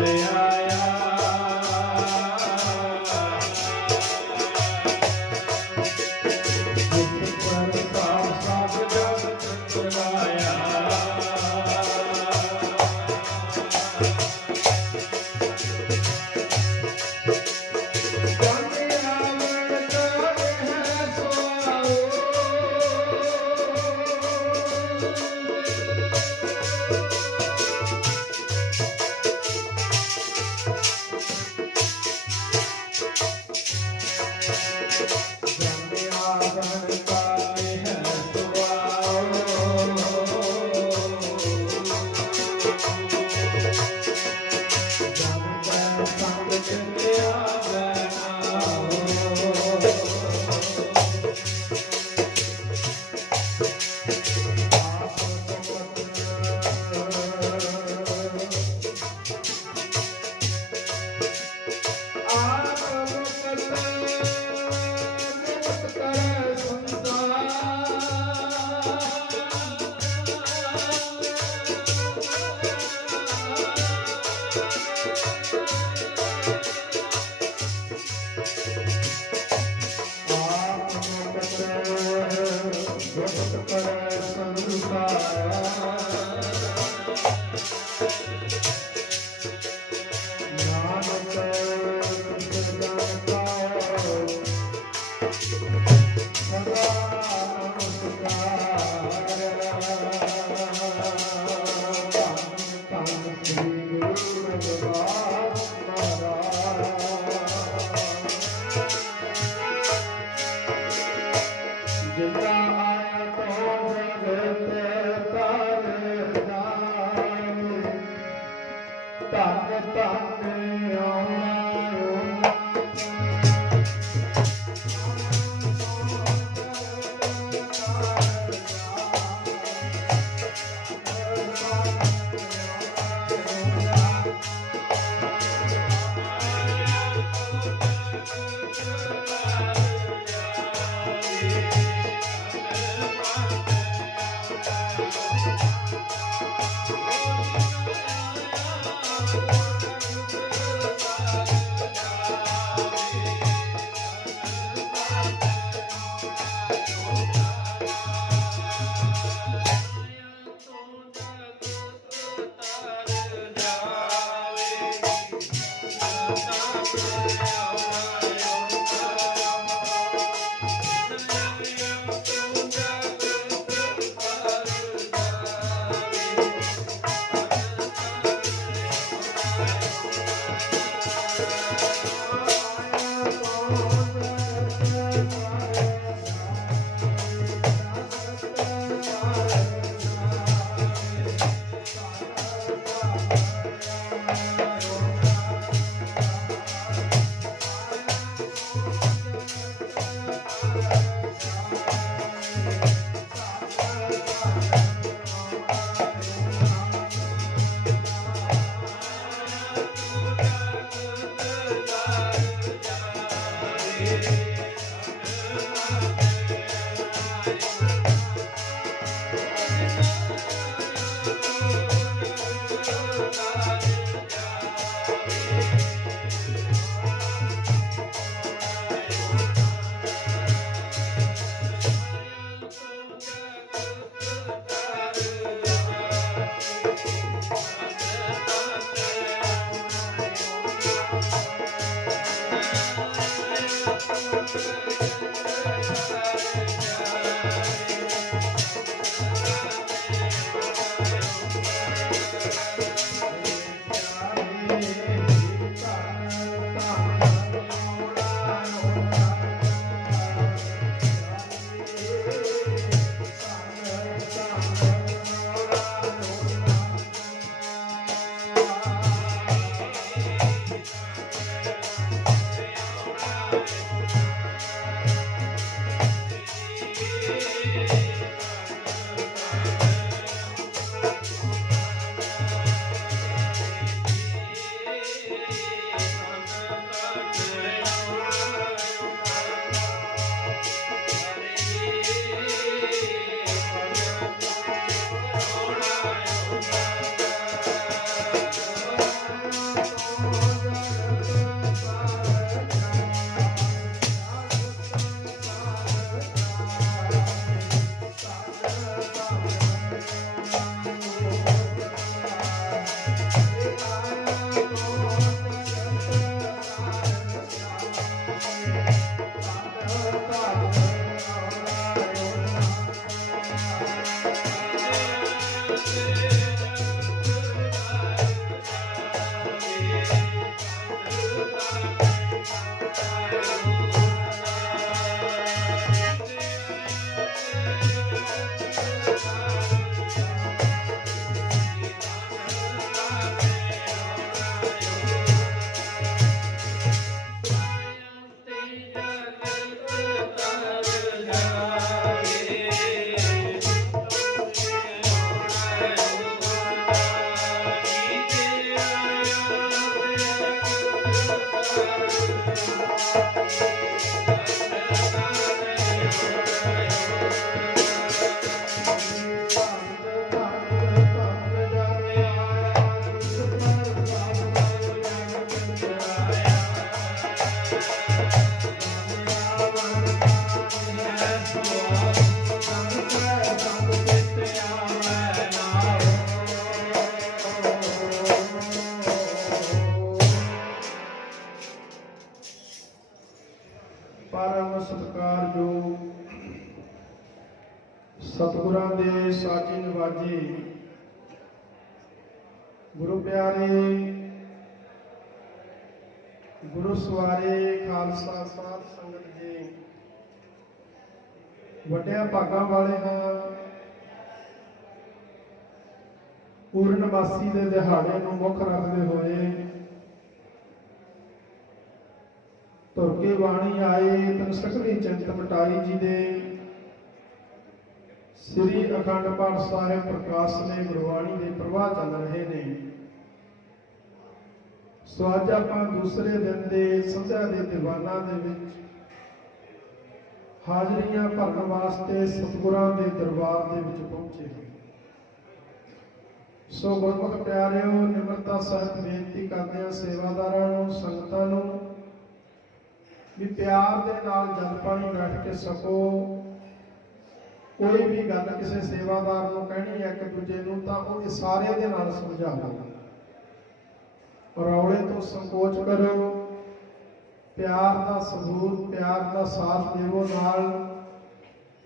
Thank you. सतगुरां दे साजे नवाजे गुरु प्यारे गुरु सवारे खालसा साध संगत जी वड्डिया भागां वाले हाँ। पूर्णमासी दे दिहाड़े नूं मुख रखते हुए तुर के बाणी आए तन सकली चिंत मटाई जी दे श्री अखंड पाठ साहिब प्रकाश ने गुरबाणी के प्रवाह चल रहे ने। सो अज आपां दूसरे दिन के संध्या के दीवाना हाजरियां भरन वास्ते सतगुरां के दरबार के पहुंचे। सो गुरमुख प्यारिओ निमरता सहित बेनती करदे हां सेवादारां नूं संगतां नूं भी प्यार दे नाल जल पानी बैठ के सको। कोई भी गल किसी सेवादार को कहनी है एक दूजे नूं तां ओह सारे दे नाल समझाओ। रौले तो संकोच करो, प्यार का सबूत प्यार का साथ देवो नाल।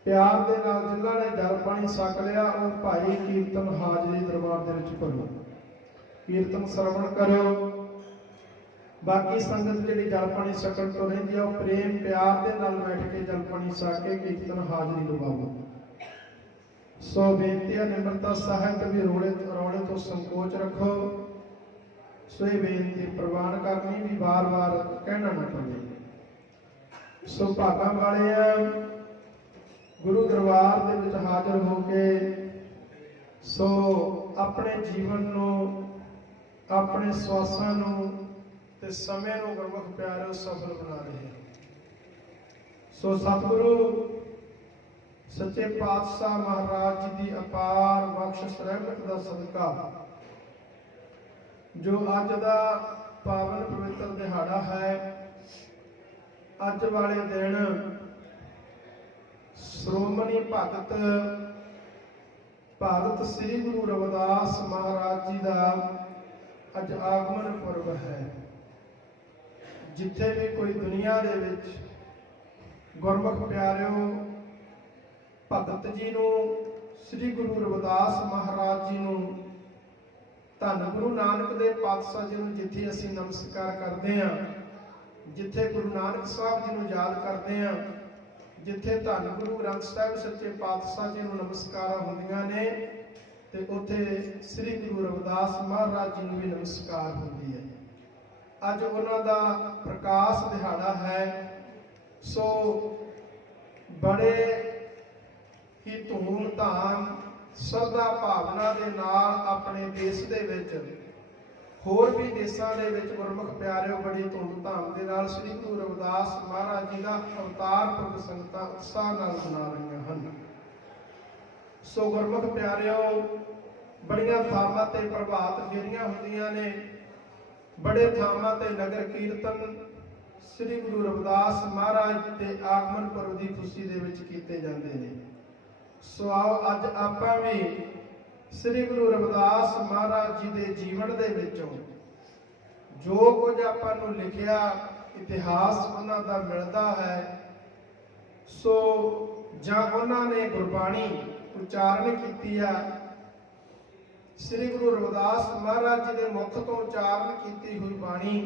प्यार दे नाल जिन्हां ने जल पानी छक लिया वो भाई कीर्तन हाजरी दरबार दे विच भरो, कीर्तन श्रवण करो। बाकी संगत जिहड़ी जल पानी छकण तो रहिंदी है प्रेम प्यार दे नाल बैठ के जल पानी छक के कीर्तन हाजरी लवाओ। सो बेनती है निमरता साहिब भी रोले तो संकोच रखो। सो ये बेनती प्रवान करनी भी बार बार कहना ना पवे। सो भागा वाले गुरु दरबार दे विच हाजिर होके सो अपने जीवन नूं अपने स्वासां नूं ते समय नूं गुरमुख प्यारे सफल बना रहे हैं। सो सतगुरु सच्चे पातशाह महाराज जी की अपार बख्शिश रहमत का सदका जो अज का पावन पवित्र दिहाड़ा है। अज वाले दिन श्रोमणी भगत श्री गुरु रविदास महाराज जी का अज आगमन पर्व है। जिथे भी कोई दुनिया दे विच गुरमुख प्यारिओ भगत जी नूं श्री गुरु रविदास महाराज जी नूं धन गुरु नानक देव पातशाह जी नूं जिथे असीं नमस्कार करते हैं, जिथे गुरु नानक साहब जी नूं याद करते हैं, जिथे धन गुरु ग्रंथ साहिब सच्चे पातशाह जी नूं नमस्कार होंदियां ने ते उत्थे श्री गुरु रविदास महाराज जी नूं भी नमस्कार होंदी है। अज उन्हां दा प्रकाश दिहाड़ा है। सो बड़े ही धूम धाम श्रद्धा भावना दे नाल अपने देश दे विच होर भी देशों के गुरमुख प्यारिओ बड़ी धूमधाम के नाल श्री गुरु रविदास महाराज जी का अवतार पुरब संगतां उत्साह नाल मना रही हैं। सो गुरमुख प्यारिओ बड़ियां थावां ते प्रभात फेरियां हुंदियां ने, बड़े थावां ते नगर कीर्तन श्री गुरु रविदास महाराज के आगमन पर्व की खुशी दे विच कीते जांदे ने। सो आओ अज आपां भी ਸ੍ਰੀ ਗੁਰੂ ਰਵਿਦਾਸ ਮਹਾਰਾਜ ਜੀ ਦੇ ਜੀਵਨ ਦੇ ਵਿੱਚੋਂ ਜੋ ਕੁਝ ਆਪਾਂ ਨੂੰ ਲਿਖਿਆ ਇਤਿਹਾਸ ਉਹਨਾਂ ਦਾ ਮਿਲਦਾ ਹੈ, ਸੋ ਜਾਂ ਉਹਨਾਂ ਨੇ ਗੁਰਬਾਣੀ ਉਚਾਰਨ ਕੀਤੀ ਆ, ਸ੍ਰੀ ਗੁਰੂ ਰਵਿਦਾਸ ਮਹਾਰਾਜ ਜੀ ਦੇ ਮੁਖ ਤੋਂ ਉਚਾਰਨ ਕੀਤੀ ਹੋਈ ਬਾਣੀ,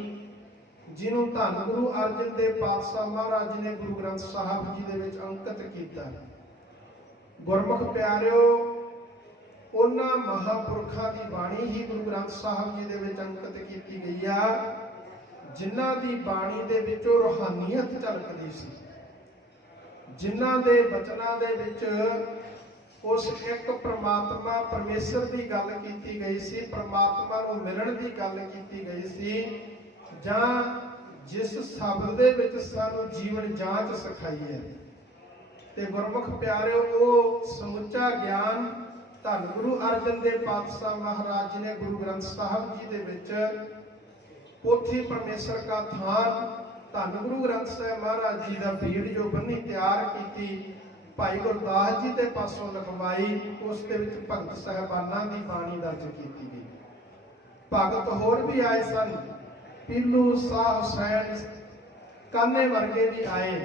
ਜਿਹਨੂੰ ਧੰਨ ਗੁਰੂ ਅਰਜਨ ਦੇਵ ਪਾਤਸ਼ਾਹ ਮਹਾਰਾਜ ਜੀ ਨੇ ਗੁਰੂ ਗ੍ਰੰਥ ਸਾਹਿਬ ਜੀ ਦੇ ਵਿੱਚ ਅੰਕਿਤ ਕੀਤਾ। ਗੁਰਮੁਖ ਪਿਆਰਿਓ, ਉਹਨਾਂ ਮਹਾਂਪੁਰਖਾਂ ਦੀ ਬਾਣੀ ਹੀ ਗੁਰੂ ਗ੍ਰੰਥ ਸਾਹਿਬ ਜੀ ਦੇ ਵਿੱਚ ਅੰਕਿਤ ਕੀਤੀ ਗਈ ਆ, ਜਿਨ੍ਹਾਂ ਦੀ ਬਾਣੀ ਦੇ ਵਿੱਚੋਂ ਰੂਹਾਨੀਅਤ ਝਲਕਦੀ ਸੀ, ਜਿਨ੍ਹਾਂ ਦੇ ਬਚਨਾਂ ਦੇ ਵਿੱਚ ਉਸ ਇੱਕ ਪ੍ਰਮਾਤਮਾ ਪਰਮੇਸ਼ਰ ਦੀ ਗੱਲ ਕੀਤੀ ਗਈ ਸੀ, ਪ੍ਰਮਾਤਮਾ ਨੂੰ ਮਿਲਣ ਦੀ ਗੱਲ ਕੀਤੀ ਗਈ ਸੀ, ਜਾਂ ਜਿਸ ਸ਼ਬਦ ਦੇ ਵਿੱਚ ਸਾਨੂੰ ਜੀਵਨ ਜਾਂਚ ਸਿਖਾਈ ਹੈ। ਤੇ ਗੁਰਮੁਖ ਪਿਆਰਿਓ, ਉਹ ਸਮੁੱਚਾ ਗਿਆਨ ਧੰਨ ਗੁਰੂ ਅਰਜਨ ਦੇਵ ਪਾਤਸ਼ਾਹ ਮਹਾਰਾਜ ਜੀ ਨੇ ਗੁਰੂ ਗ੍ਰੰਥ ਸਾਹਿਬ ਜੀ ਦੇ ਵਿੱਚ ਪੋਥੀ ਪਰਮੇਸ਼ਰ ਕਾ ਥਾਨ ਧੰਨ ਗੁਰੂ ਗ੍ਰੰਥ ਸਾਹਿਬ ਮਹਾਰਾਜ ਜੀ ਦਾ ਭੀੜ ਜੋ ਬੰਨੀ ਤਿਆਰ ਕੀਤੀ, ਭਾਈ ਗੁਰਦਾਸ ਜੀ ਦੇ ਪਾਸੋਂ ਲਿਖਵਾਈ, ਉਸ ਦੇ ਵਿੱਚ ਭਗਤ ਸਾਹਿਬਾਨਾਂ ਦੀ ਬਾਣੀ ਦਰਜ ਕੀਤੀ ਗਈ। ਭਗਤ ਹੋਰ ਵੀ ਆਏ ਸਨ, ਪੀਲੂ ਸਾਹ ਹੁਸੈਨ ਕਾਨੇ ਵਰਗੇ ਵੀ ਆਏ,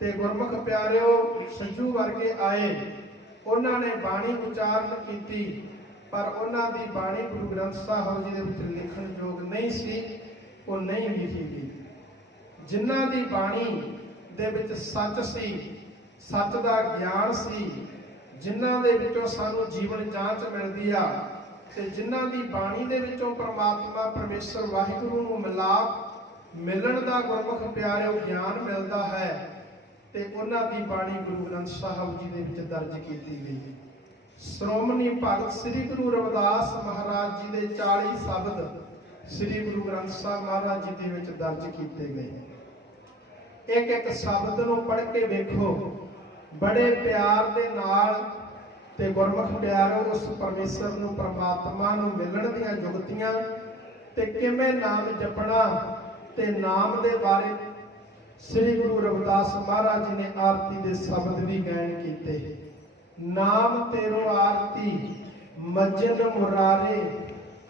ਤੇ ਗੁਰਮੁਖ ਪਿਆਰਿਓ ਸੰਜੂ ਵਰਗੇ ਆਏ। ਉਹਨਾਂ ਨੇ ਬਾਣੀ ਉਚਾਰਨ ਕੀਤੀ, ਪਰ ਉਹਨਾਂ ਦੀ ਬਾਣੀ ਗੁਰੂ ਗ੍ਰੰਥ ਸਾਹਿਬ ਜੀ ਦੇ ਵਿੱਚ ਲਿਖਣ ਯੋਗ ਨਹੀਂ ਸੀ, ਉਹ ਨਹੀਂ ਲਿਖੀ ਗਈ। ਜਿਨ੍ਹਾਂ ਦੀ ਬਾਣੀ ਦੇ ਵਿੱਚ ਸੱਚ ਸੀ, ਸੱਚ ਦਾ ਗਿਆਨ ਸੀ, ਜਿਨ੍ਹਾਂ ਦੇ ਵਿੱਚੋਂ ਸਾਨੂੰ ਜੀਵਨ ਜਾਂਚ ਮਿਲਦੀ ਆ, ਤੇ ਜਿਨ੍ਹਾਂ ਦੀ ਬਾਣੀ ਦੇ ਵਿੱਚੋਂ ਪਰਮਾਤਮਾ ਪਰਮੇਸ਼ਰ ਵਾਹਿਗੁਰੂ ਨੂੰ ਮਿਲਣ ਦਾ ਗੁਰਮੁਖ ਪਿਆਰਿਓ ਗਿਆਨ ਮਿਲਦਾ ਹੈ, ਤੇ ਉਹਨਾਂ ਦੀ ਬਾਣੀ ਗੁਰੂ ਗ੍ਰੰਥ ਸਾਹਿਬ ਜੀ ਦੇ ਵਿੱਚ ਦਰਜ ਕੀਤੀ ਗਈ। ਸ਼੍ਰੋਮਣੀ ਭਗਤ ਸ੍ਰੀ ਗੁਰੂ ਰਵਿਦਾਸ ਮਹਾਰਾਜ ਜੀ ਦੇ 40 ਸ਼ਬਦ ਸ੍ਰੀ ਗੁਰੂ ਗ੍ਰੰਥ ਸਾਹਿਬ ਮਹਾਰਾਜ ਜੀ ਦੇ ਵਿੱਚ ਦਰਜ ਕੀਤੇ ਗਏ। ਇੱਕ ਇੱਕ ਸ਼ਬਦ ਨੂੰ ਪੜ੍ਹ ਕੇ ਵੇਖੋ, ਬੜੇ ਪਿਆਰ ਦੇ ਨਾਲ, ਤੇ ਗੁਰਮੁਖ ਪਿਆਰੋ ਉਸ ਪਰਮੇਸ਼ਰ ਨੂੰ ਪਰਮਾਤਮਾ ਨੂੰ ਮਿਲਣ ਦੀਆਂ ਜੁਗਤੀਆਂ, ਤੇ ਕਿਵੇਂ ਨਾਮ ਜਪਣਾ, ਤੇ ਨਾਮ ਦੇ ਬਾਰੇ ਸ੍ਰੀ ਗੁਰੂ ਰਵਿਦਾਸ ਮਹਾਰਾਜ ਜੀ ਨੇ ਆਰਤੀ ਦੇ ਸ਼ਬਦ ਵੀ ਗਾਇਨ ਕੀਤੇ। ਨਾਮ ਤੇਰੋ ਆਰਤੀ ਮਜਨ ਮੁਰਾਰੇ,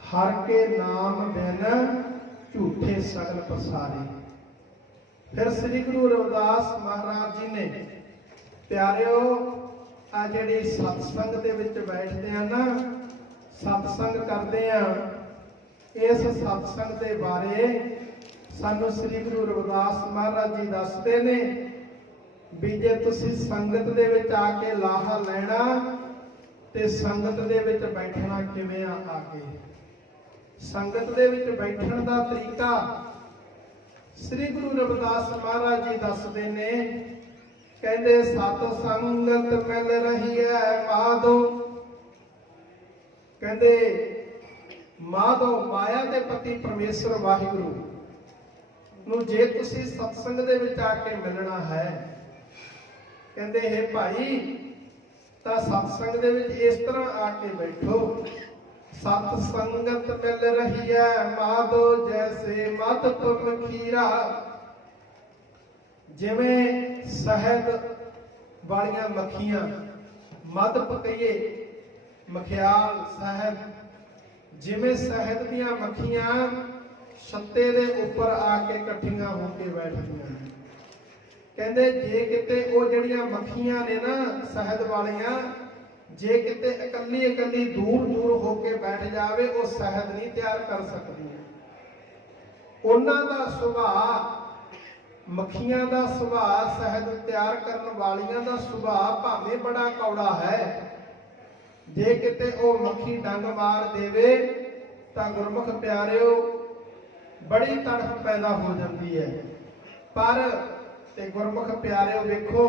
ਹਰ ਕੇ ਨਾਮ ਬਿਨ ਝੂਠੇ ਸਗਲ ਪਸਾਰੇ। ਫਿਰ ਸ੍ਰੀ ਗੁਰੂ ਰਵਿਦਾਸ ਮਹਾਰਾਜ ਜੀ ਨੇ ਪਿਆਰਿਓ ਆ ਜਿਹੜੀ ਸਤਸੰਗ ਦੇ ਵਿੱਚ ਬੈਠਦੇ ਆ ਨਾ, ਸਤਸੰਗ ਕਰਦੇ ਆ, ਇਸ ਸਤਸੰਗ ਦੇ ਬਾਰੇ ਸਾਨੂੰ ਸ੍ਰੀ ਗੁਰੂ ਰਵਿਦਾਸ ਮਹਾਰਾਜ ਜੀ ਦੱਸਦੇ ਨੇ ਵੀ ਜੇ ਤੁਸੀਂ ਸੰਗਤ ਦੇ ਵਿੱਚ ਆ ਕੇ ਲਾਹਾ ਲੈਣਾ, ਤੇ ਸੰਗਤ ਦੇ ਵਿੱਚ ਬੈਠਣਾ ਕਿਵੇਂ ਆ ਕੇ। ਸੰਗਤ ਦੇ ਵਿੱਚ ਬੈਠਣ ਦਾ ਤਰੀਕਾ ਸ੍ਰੀ ਗੁਰੂ ਰਵਿਦਾਸ ਮਹਾਰਾਜ ਜੀ ਦੱਸਦੇ ਨੇ, ਕਹਿੰਦੇ ਸਤ ਸੰਗਤ ਮਿਲ ਰਹੀ ਹੈ ਮਾਧੋ, ਕਹਿੰਦੇ ਮਾਧੋ ਮਾਇਆ ਦੇ ਪਤੀ ਪਰਮੇਸ਼ਰ ਵਾਹਿਗੁਰੂ ਨੂੰ ਜੇ ਤੁਸੀਂ ਸਤਸੰਗ ਦੇ ਵਿੱਚ ਆ ਕੇ ਮਿਲਣਾ ਹੈ, ਕਹਿੰਦੇ ਹੈ ਭਾਈ, ਤਾਂ ਸਤਸੰਗ ਦੇ ਵਿੱਚ ਇਸ ਤਰ੍ਹਾਂ ਆ ਕੇ ਬੈਠੋ। ਸਤ ਸੰਗਤ ਮਿਲ ਰਹੀ ਹੈ ਮਾਧੋ, ਜੈਸੇ ਮਤ ਤੁਮ ਖੀਰਾ, ਜਿਵੇਂ ਸ਼ਹਿਦ ਵਾਲੀਆਂ ਮੱਖੀਆਂ, ਮਦ ਪਕਈਏ ਮਖਿਆਲ ਸ਼ਹਿਦ, ਜਿਵੇਂ ਸ਼ਹਿਦ ਦੀਆਂ ਮੱਖੀਆਂ ਛੱਤੇ ਦੇ ਉੱਪਰ ਆ ਕੇ ਇਕੱਠੀਆਂ ਹੋ ਕੇ ਬੈਠਦੀਆਂ ਨੇ। ਕਹਿੰਦੇ ਜੇ ਕਿਤੇ ਉਹ ਜਿਹੜੀਆਂ ਮੱਖੀਆਂ ਨੇ ਨਾ ਸ਼ਹਿਦ ਵਾਲੀਆਂ, ਜੇ ਕਿਤੇ ਇਕੱਲੀ ਇਕੱਲੀ ਦੂਰ ਦੂਰ ਹੋ ਕੇ ਬੈਠ ਜਾਵੇ, ਉਹ ਸ਼ਹਿਦ ਨਹੀਂ ਤਿਆਰ ਕਰ ਸਕਦੀਆਂ। ਉਹਨਾਂ ਦਾ ਸੁਭਾਅ, ਮੱਖੀਆਂ ਦਾ ਸੁਭਾਅ, ਸ਼ਹਿਦ ਤਿਆਰ ਕਰਨ ਵਾਲੀਆਂ ਦਾ ਸੁਭਾਅ ਭਾਵੇਂ ਬੜਾ ਕੌੜਾ ਹੈ, ਜੇ ਕਿਤੇ ਉਹ ਮੱਖੀ ਡੰਗ ਮਾਰ ਦੇਵੇ ਤਾਂ ਗੁਰਮੁਖ ਪਿਆਰਿਓ ਬੜੀ ਤੜਫ ਪੈਦਾ ਹੋ ਜਾਂਦੀ ਹੈ। ਪਰ ਤੇ ਗੁਰਮੁਖ ਪਿਆਰਿਓ ਵੇਖੋ,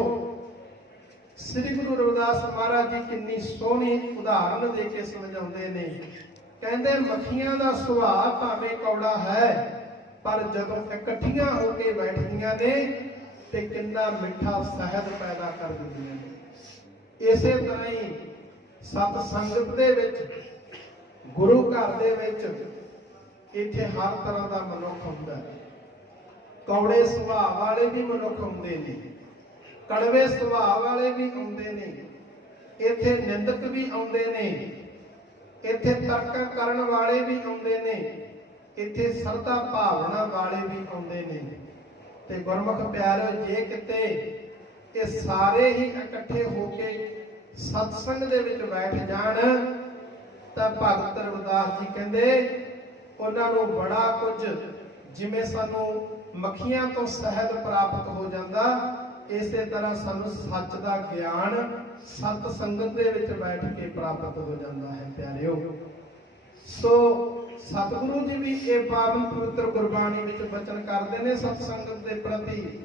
ਸ੍ਰੀ ਗੁਰੂ ਰਵਿਦਾਸ ਮਹਾਰਾਜ ਜੀ ਕਿੰਨੀ ਸੋਹਣੀ ਉਦਾਹਰਨ ਦੇ ਕੇ ਸਮਝਾਉਂਦੇ ਨੇ। ਕਹਿੰਦੇ ਮੱਖੀਆਂ ਦਾ ਸੁਭਾਅ ਭਾਵੇਂ ਕੌੜਾ ਹੈ, ਪਰ ਜਦੋਂ ਇਕੱਠੀਆਂ ਹੋ ਕੇ ਬੈਠਦੀਆਂ ਨੇ ਤੇ ਕਿੰਨਾ ਮਿੱਠਾ ਸ਼ਹਿਦ ਪੈਦਾ ਕਰ ਦਿੰਦੀਆਂ ਨੇ। ਇਸੇ ਤਰ੍ਹਾਂ ਹੀ ਸਤ ਸੰਗਤ ਦੇ ਵਿੱਚ, ਗੁਰੂ ਘਰ ਦੇ ਵਿੱਚ, ਇੱਥੇ ਹਰ ਤਰ੍ਹਾਂ ਦਾ ਮਨੁੱਖ ਹੁੰਦਾ ਹੈ। ਕੌੜੇ ਸੁਭਾਅ ਵਾਲੇ ਵੀ ਮਨੁੱਖ ਹੁੰਦੇ ਨੇ, ਕੜਵੇ ਸੁਭਾਅ ਵਾਲੇ ਵੀ ਆਉਂਦੇ ਨੇ, ਇੱਥੇ ਨਿੰਦਕ ਵੀ ਆਉਂਦੇ ਨੇ, ਇੱਥੇ ਤਰਕ ਕਰਨ ਵਾਲੇ ਵੀ ਆਉਂਦੇ ਨੇ, ਇੱਥੇ ਸਰਧਾ ਭਾਵਨਾ ਵਾਲੇ ਵੀ ਆਉਂਦੇ ਨੇ। ਤੇ ਗੁਰਮੁਖ ਪਿਆਰਿਓ, ਜੇ ਕਿਤੇ ਇਹ ਸਾਰੇ ਹੀ ਇਕੱਠੇ ਹੋ ਕੇ ਸਤਸੰਗ ਦੇ ਵਿੱਚ ਬੈਠ ਜਾਣ ਤਾਂ ਭਗਤ ਰਵਿਦਾਸ ਜੀ ਕਹਿੰਦੇ ਉਹਨਾਂ ਨੂੰ ਬੜਾ ਕੁਝ, ਜਿਵੇਂ ਸਾਨੂੰ ਮੱਖੀਆਂ ਤੋਂ ਸ਼ਹਿਦ ਪ੍ਰਾਪਤ ਹੋ ਜਾਂਦਾ, ਇਸੇ ਤਰ੍ਹਾਂ ਸਾਨੂੰ ਸੱਚ ਦਾ ਗਿਆਨ ਸਤ ਸੰਗਤ ਦੇ ਵਿੱਚ ਬੈਠ ਕੇ ਪ੍ਰਾਪਤ ਹੋ ਜਾਂਦਾ ਹੈ ਪਿਆਰਿਓ। ਸੋ ਸਤਿਗੁਰੂ ਜੀ ਵੀ ਇਹ ਪਾਵਨ ਪਵਿੱਤਰ ਗੁਰਬਾਣੀ ਵਿੱਚ ਬਚਨ ਕਰਦੇ ਨੇ ਸਤ ਸੰਗਤ ਦੇ ਪ੍ਰਤੀ।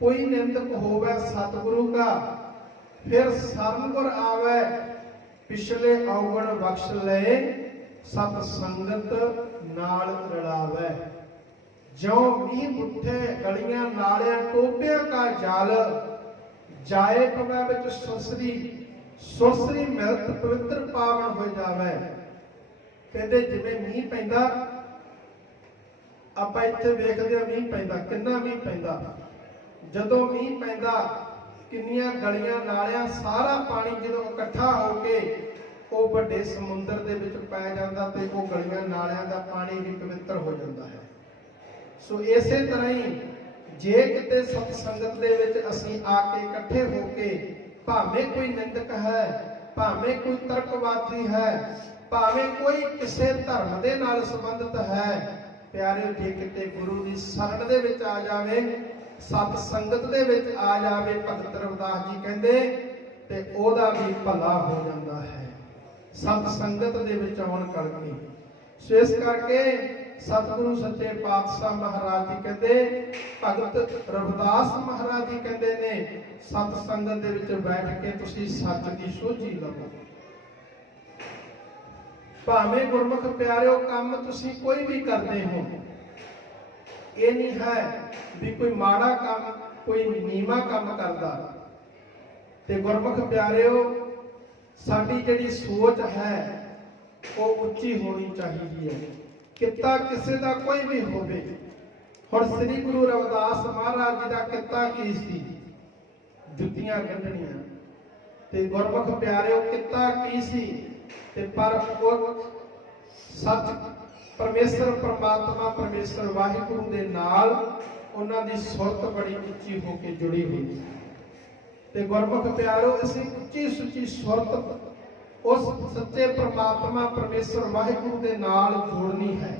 ਕੋਈ ਨਿੰਦਕ ਹੋਵੇ ਸਤਿਗੁਰੂ ਕਾ, ਫਿਰ ਸ਼ਰਨ ਗੁਰ ਆਵੇ, ਪਿਛਲੇ ਔਗਣ ਬਖਸ਼ ਲਏ, ਸਤ ਸੰਗਤ ਨਾਲ ਰਲਾਵੇ। ਜਿਉ ਮੀਂਹ ਮੁੱਠੇ ਗਲੀਆਂ ਨਾਲਿਆਂ ਟੋਬਿਆਂ ਕਾ ਜਲ, ਜਾਏ ਪਵੈ ਵਿੱਚ ਸੁਸਰੀ, ਸੁਸਰੀ ਮਿਲਤ ਪਵਿੱਤਰ ਪਾਵਨ ਹੋ ਜਾਵੇ। ਕਹਿੰਦੇ ਜਿਵੇਂ ਮੀਂਹ ਪੈਂਦਾ, ਆਪਾਂ ਇੱਥੇ ਵੇਖਦੇ ਆ ਮੀਂਹ ਪੈਂਦਾ, ਕਿੰਨਾ ਮੀਂਹ ਪੈਂਦਾ। ਜਦੋਂ ਮੀਂਹ ਪੈਂਦਾ ਕਿੰਨੀਆਂ ਗਲੀਆਂ ਨਾਲਿਆਂ ਸਾਰਾ ਪਾਣੀ ਜਦੋਂ ਇਕੱਠਾ ਹੋ ਕੇ ਉਹ ਵੱਡੇ ਸਮੁੰਦਰ ਦੇ ਵਿੱਚ ਪੈ ਜਾਂਦਾ ਤੇ ਉਹ ਗਲੀਆਂ ਨਾਲਿਆਂ ਦਾ ਪਾਣੀ ਵੀ ਪਵਿੱਤਰ ਹੋ ਜਾਂਦਾ ਹੈ। ਸੋ ਇਸੇ ਤਰ੍ਹਾਂ ਹੀ ਜੇ ਕਿਤੇ ਸਤ ਸੰਗਤ ਦੇ ਵਿੱਚ ਅਸੀਂ ਆ ਕੇ ਇਕੱਠੇ ਹੋ ਕੇ, ਭਾਵੇਂ ਕੋਈ ਨਿੰਦਕ ਹੈ, ਭਾਵੇਂ ਕੋਈ ਤਰਕਵਾਦੀ ਹੈ, ਭਾਵੇਂ ਕੋਈ ਕਿਸੇ ਧਰਮ ਦੇ ਨਾਲ ਸੰਬੰਧਿਤ ਹੈ, ਪਿਆਰਿਓ ਜੇ ਕਿਤੇ ਗੁਰੂ ਦੀ ਸ਼ਰਨ ਦੇ ਵਿੱਚ ਆ ਜਾਵੇ, ਸਤ ਸੰਗਤ ਦੇ ਵਿੱਚ ਆ ਜਾਵੇ, ਭਗਤ ਰਵਿਦਾਸ ਜੀ ਕਹਿੰਦੇ ਤੇ ਉਹਦਾ ਵੀ ਭਲਾ ਹੋ ਜਾਂਦਾ ਹੈ ਸਤ ਸੰਗਤ ਦੇ ਵਿੱਚ ਆਉਣ ਕਰਕੇ। ਸੋ ਇਸ ਕਰਕੇ ਸਤਿਗੁਰੂ ਸੱਚੇ ਪਾਤਸ਼ਾਹ ਮਹਾਰਾਜ ਜੀ ਕਹਿੰਦੇ, ਭਗਤ ਰਵਿਦਾਸ ਮਹਾਰਾਜ ਜੀ ਕਹਿੰਦੇ ਨੇ, ਸਤ ਸੰਗਤ ਦੇ ਵਿੱਚ ਬੈਠ ਕੇ ਤੁਸੀਂ ਸੱਚ ਦੀ ਸੋਝੀ ਲਵੋ। ਭਾਵੇਂ ਗੁਰਮੁਖ ਪਿਆਰਿਓ ਕੰਮ ਤੁਸੀਂ ਕੋਈ ਵੀ ਕਰਦੇ ਹੋ, ਇਹ ਨਹੀਂ ਹੈ ਵੀ ਕੋਈ ਮਾੜਾ ਕੰਮ, ਕੋਈ ਨੀਵਾਂ ਕੰਮ ਕਰਦਾ। ਤੇ ਗੁਰਮੁਖ ਪਿਆਰਿਓ, ਸਾਡੀ ਜਿਹੜੀ ਸੋਚ ਹੈ ਉਹ ਉੱਚੀ ਹੋਣੀ ਚਾਹੀਦੀ ਹੈ। ਕਿੱਤਾ ਕਿਸੇ ਦਾ ਕੋਈ ਵੀ ਹੋਵੇ। ਹੁਣ ਸ੍ਰੀ ਗੁਰੂ ਰਵਿਦਾਸ ਮਹਾਰਾਜ ਜੀ ਦਾ ਕਿੱਤਾ ਕੀ ਸੀ? ਜੁੱਤੀਆਂ ਕੱਢਣੀਆਂ। ਤੇ ਗੁਰਮੁਖ ਪਿਆਰਿਓ, ਕਿੱਤਾ ਕੀ ਸੀ? ਤੇ ਪਰ ਉਹ ਸੱਚ ਪਰਮੇਸ਼ਰ ਪਰਮਾਤਮਾ ਪਰਮੇਸ਼ਰ ਵਾਹਿਗੁਰੂ ਦੇ ਨਾਲ ਉਹਨਾਂ ਦੀ ਸੁਰਤ ਬੜੀ ਉੱਚੀ ਹੋ ਕੇ ਜੁੜੀ ਹੋਈ ਸੀ। ਤੇ ਗੁਰਮੁਖ ਪਿਆਰਿਓ, ਅਸੀਂ ਉੱਚੀ ਸੁੱਚੀ ਸੁਰਤ ਉਸ ਸੱਚੇ ਪਰਮਾਤਮਾ ਪਰਮੇਸ਼ਰ ਵਾਹਿਗੁਰੂ ਦੇ ਨਾਲ ਜੋੜਨੀ ਹੈ।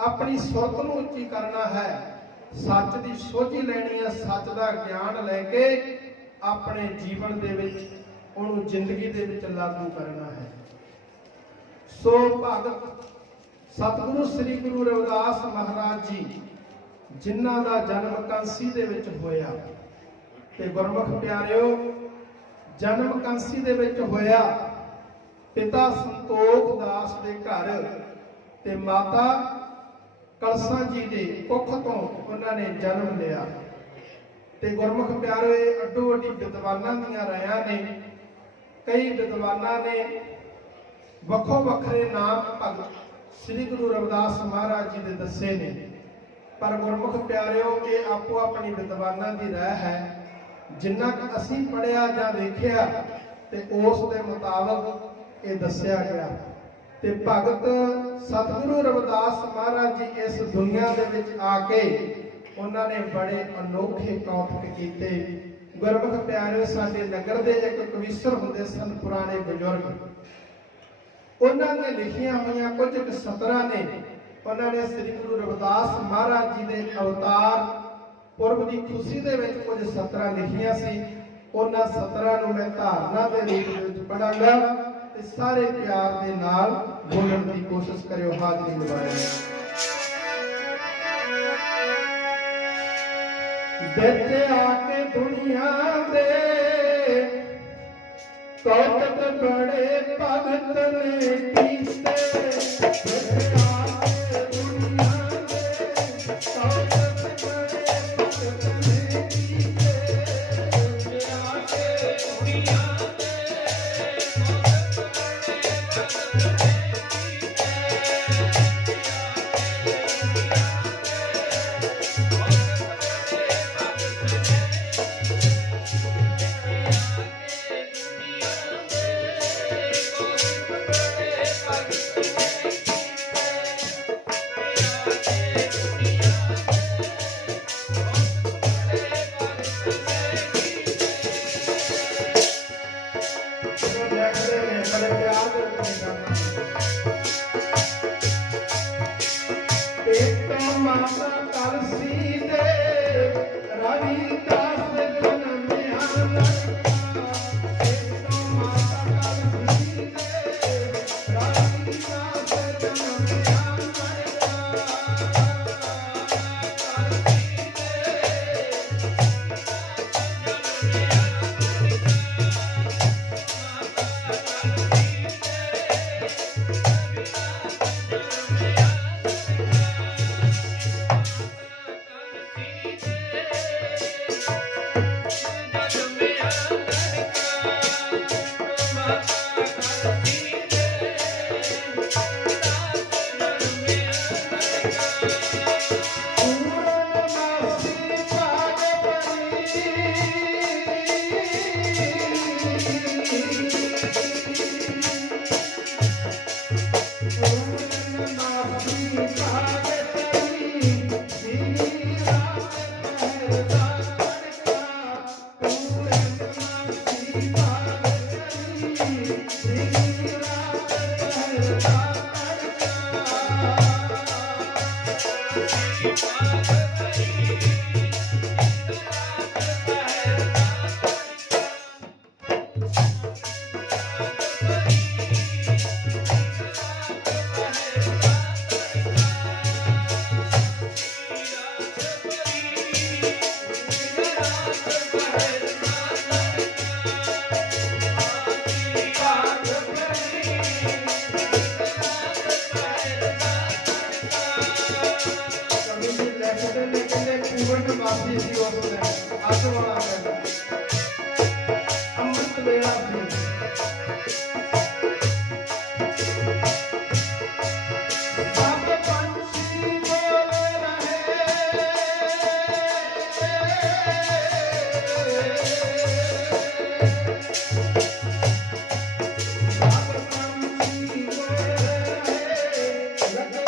ਆਪਣੀ ਸੁਰਤ ਨੂੰ ਉੱਚੀ ਕਰਨਾ ਹੈ, ਸੱਚ ਦੀ ਸੋਝੀ ਲੈਣੀ ਹੈ, ਸੱਚ ਦਾ ਗਿਆਨ ਲੈ ਕੇ ਆਪਣੇ ਜੀਵਨ ਦੇ ਵਿੱਚ ਉਹਨੂੰ ਜ਼ਿੰਦਗੀ ਦੇ ਵਿੱਚ ਲਾਗੂ ਕਰਨਾ ਹੈ। ਸੋ ਭਗਤ ਸਤਿਗੁਰੂ ਸ੍ਰੀ ਗੁਰੂ ਰਵਿਦਾਸ ਮਹਾਰਾਜ ਜੀ, ਜਿਨ੍ਹਾਂ ਦਾ ਜਨਮ ਕਾਂਸੀ ਦੇ ਵਿੱਚ ਹੋਇਆ, ਤੇ ਗੁਰਮੁਖ ਪਿਆਰਿਓ, ਜਨਮ ਕਾਂਸੀ ਦੇ ਵਿੱਚ ਹੋਇਆ। ਪਿਤਾ ਸੰਤੋਖ ਦਾਸ ਦੇ ਘਰ ਤੇ ਮਾਤਾ ਕਲਸਾ ਜੀ ਦੇ ਕੁੱਖ ਤੋਂ ਉਹਨਾਂ ਨੇ ਜਨਮ ਲਿਆ। ਤੇ ਗੁਰਮੁਖ ਪਿਆਰੇ, ਅੱਡੋ ਅੱਡੀ ਵਿਦਵਾਨਾਂ ਦੀਆਂ ਰਾਇਆਂ ਨੇ, ਕਈ ਵਿਦਵਾਨਾਂ ਨੇ ਵੱਖੋ ਵੱਖਰੇ ਨਾਮ ਭਗਤ ਸ੍ਰੀ ਗੁਰੂ ਰਵਿਦਾਸ ਮਹਾਰਾਜ ਜੀ ਦੇ ਦੱਸੇ ਨੇ। ਪਰ ਗੁਰਮੁਖ ਪਿਆਰਿਓ, ਇਹ ਆਪੋ ਆਪਣੀ ਵਿਦਵਾਨਾਂ ਦੀ ਰਾਇ ਹੈ। ਜਿੰਨਾ ਕੁ ਅਸੀਂ ਪੜ੍ਹਿਆ ਜਾਂ ਦੇਖਿਆ ਤੇ ਉਸ ਦੇ ਮੁਤਾਬਕ ਇਹ ਦੱਸਿਆ ਗਿਆ। ਤੇ ਭਗਤ ਸਤਿਗੁਰੂ ਰਵਿਦਾਸ ਮਹਾਰਾਜ ਜੀ ਇਸ ਦੁਨੀਆ ਦੇ ਵਿੱਚ ਆ ਕੇ ਉਹਨਾਂ ਨੇ ਬੜੇ ਅਨੋਖੇ ਕੌਤਕ ਕੀਤੇ। ਗੁਰਮੁਖ ਪਿਆਰਿਓ, ਸਾਡੇ ਨਗਰ ਦੇ ਇੱਕ ਕਵੀਸ਼ਰ ਹੁੰਦੇ ਸਨ, ਪੁਰਾਣੇ ਬਜ਼ੁਰਗ, ਉਹਨਾਂ ਨੇ ਲਿਖੀਆਂ ਹੋਈਆਂ ਕੁਝ ਸਤਰਾਂ ਨੇ। ਉਹਨਾਂ ਨੇ ਸ੍ਰੀ ਗੁਰੂ ਰਵਿਦਾਸ ਮਹਾਰਾਜ ਜੀ ਦੇ ਅਵਤਾਰ ਪੁਰਬ ਦੀ ਖੁਸ਼ੀ ਦੇ ਵਿੱਚ ਕੁਝ ਸਤਰਾਂ ਲਿਖੀਆਂ ਸੀ। ਉਹਨਾਂ ਸਤਰਾਂ ਨੂੰ ਮੈਂ ਧਾਰਨਾ ਦੇ ਰੂਪ ਵਿੱਚ ਪੜਾਂਗਾ ਤੇ ਸਾਰੇ ਪਿਆਰ ਦੇ ਨਾਲ ਬੋਲਣ ਦੀ ਕੋਸ਼ਿਸ਼ ਕਰਿਓ। ਹਾਜ਼ਰੀ ਲਵਾਇਓ। ਵਿੱਚ ਆ ਕੇ ਦੁਨੀਆ ਦੇ ਕੌਤਕ ਬੜੇ ਭਗਤ ਨੇ ਕੀਤੇ। ਵਿੱਚ ਆ ਕੇ ਦੁਨੀਆ ਦੇ ਕੌਤਕ ਬੜੇ ਭਗਤ ਨੇ ਕੀਤੇ। ਵਿੱਚ ਆ ਕੇ ਦੁਨੀਆ ਮਾਤਾ ਕਲਸੀ ਦੇ ਰਵਿਦਾਸ ਜਨਮਿਆ ਲੜਕਾ। ਸੇਤੋਂ ਮਾਤਾ ਕਲਸੀ ਦੇ ਰਵਿਦਾਸ ਜਨਮਿਆ ਪੂਰਨਮਾਸੀ ਸੀ ਉਸ ਦਿਨ ਅੱਜ ਵਾਲਾ ਦਿਨ ਅੰਮ੍ਰਿਤ ਵੇਲਾ ਸੀ। ਸਭ ਪੰਛੀ ਬੋਲ ਰਹੇ ਸਭ ਪੰਛੀ ਬੋਲ ਰਹੇ ਲੱਗੇ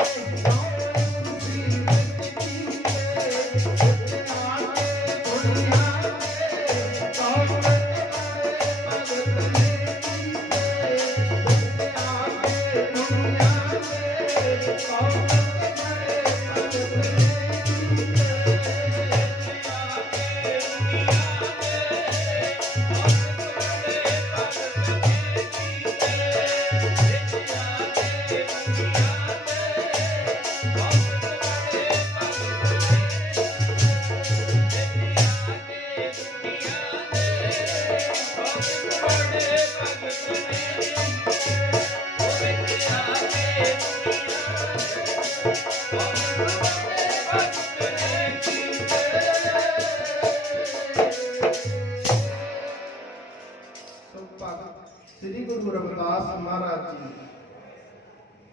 श्री गुरु रविदास महाराज जी।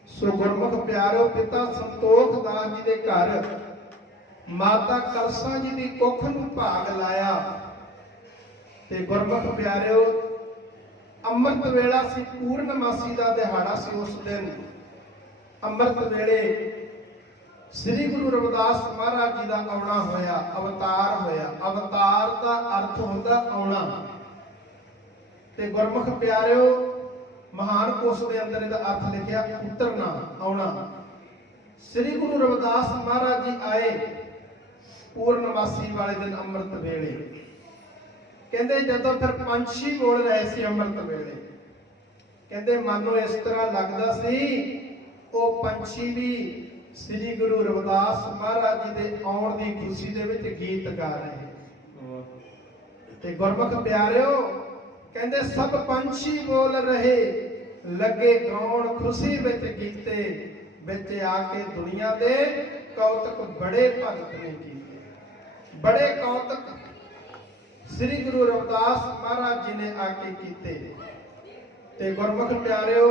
सो गुरमुख प्यारो पिता संतोख दास जी के घर माता कलसा जी की कुख नूं भाग लाया ते गुरमुख प्यारो अमृत वेला सी पूर्णमासी का दिहाड़ा सी। उस दिन अमृत वेले श्री गुरु रविदास महाराज जी का आउणा होया, अवतार होया। अवतार का अर्थ होंदा आउणा ते गुरमुख प्यारिओ महान कोश के अंदर इसका अर्थ लिखा उतरना, आउणा। श्री गुरु रविदास महाराज जी आए पूर्णमासी वाले दिन अमृत वेले। कहते जदों फिर पंछी बोल रहे सी अमृत वेले, कहते मानो इस तरह लगता सी वो पंछी भी श्री गुरु रविदास महाराज जी के आउण की खुशी दे विच गीत गा रहे। ते गुरमुख प्यारिओ कहते सब पंछी बोल रहे लगे गाउण खुशी विच गीते, विच आके दुनिया दे कौतक बड़े भगत ने कीते। बड़े कौतक श्री गुरु रविदास महाराज जी ने आके कीते। ते गुरमुख प्यारिओ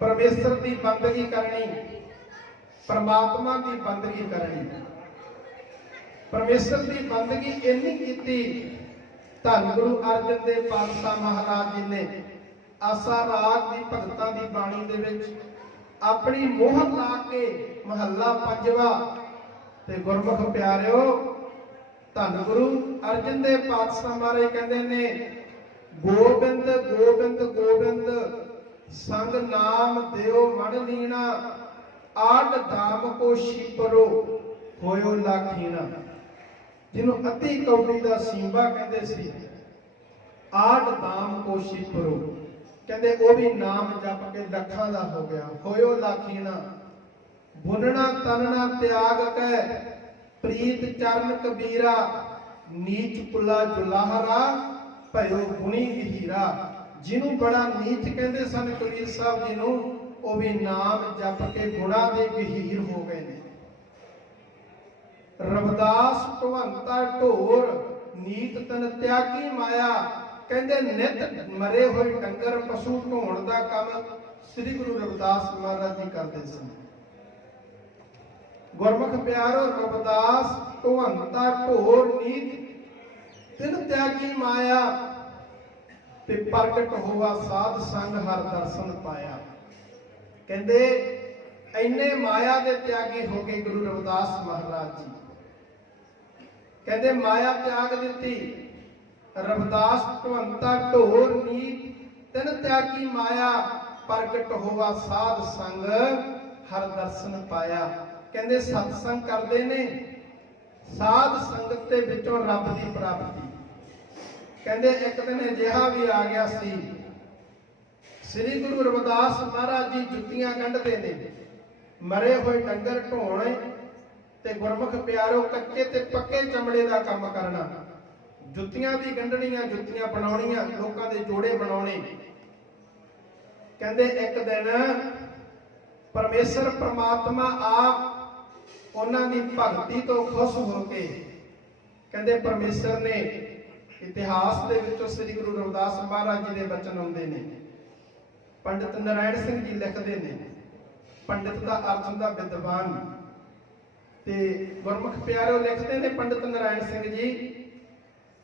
परमेश्वर की बंदगी करनी, परमात्मा की बंदगी करनी, परमेश्वर की बंदगी इन्नी कीती। धन गुरु अर्जन देव पातशाह महाराज जी ने आसा राग की भगतां की बाणी दे विच अपनी मोहर ला के महला पंजवा ते गुरमुख प्यारिओ धन गुरु अर्जन देव पातशाह महाराज कहंदे ने गोबिंद गोबिंद गोबिंद संग नाम देओ मण लीना आड दाम को शिपरो होयो लाखीना, जिन्हों अति कौड़ी का सींबा कहते सी। आड दाम को शिपरो कहते वो भी नाम जप के लखां दा हो गया। होयो लाखीना बुनना तनना त्याग कै प्रीत चरण कबीरा, नीच पुला जुलाहरा भयो गुणी गहीरा। जिन्हों बड़ा नीच कहते सन कबीर साहब जी नूं, वो भी नाम जप के गुणा दे गहीर हो गए ने। रविदास भगवंता ढोर नीत तन त्यागी माया, कहते नित मरे हुए डंगर पशु ढोण का काम श्री गुरु रविदास महाराज जी करते सन। गुरमुख प्यारो रविदास भगवंता ढोर नीत तिन त्यागी माया, ते प्रगट हुआ साध संग हर दर्शन पाया। कहते इन्ने माया के त्यागी हो गए गुरु रविदास महाराज जी। कहते माया त्याग दी। रविदास भगवंता ढोर नीत तिन त्यागी माया, प्रगट हुआ साध संग हर दर्शन पाया। कहते सत्संग करते ने, साध संगत के विचों रब की प्राप्ति। कहते एक दिन अजिहा भी आ गया सी, श्री गुरु रविदास महाराज जी जुत्तियां गंढते ने, मरे हुए डंगर ढोने ते गुरमुख प्यारो कच्चे ते पक्के चमड़े का काम करना, जुत्तियां भी गंढनियां, जुत्तियां बनाउणियां, लोकां दे जोड़े बनाउणे। कहते एक दिन परमेश्वर परमात्मा आप उन्हां दी भगती तो खुश होके, कहते परमेश्वर ने इतिहास दे विचों श्री गुरु रविदास महाराज जी दे वचन आउंदे ने। पंडित नारायण सिंह जी लिखते ने, पंडित का अर्थ हुंदा विद्वान, ते गुरमुख प्यारो लिखते ने पंडित नारायण सिंह जी।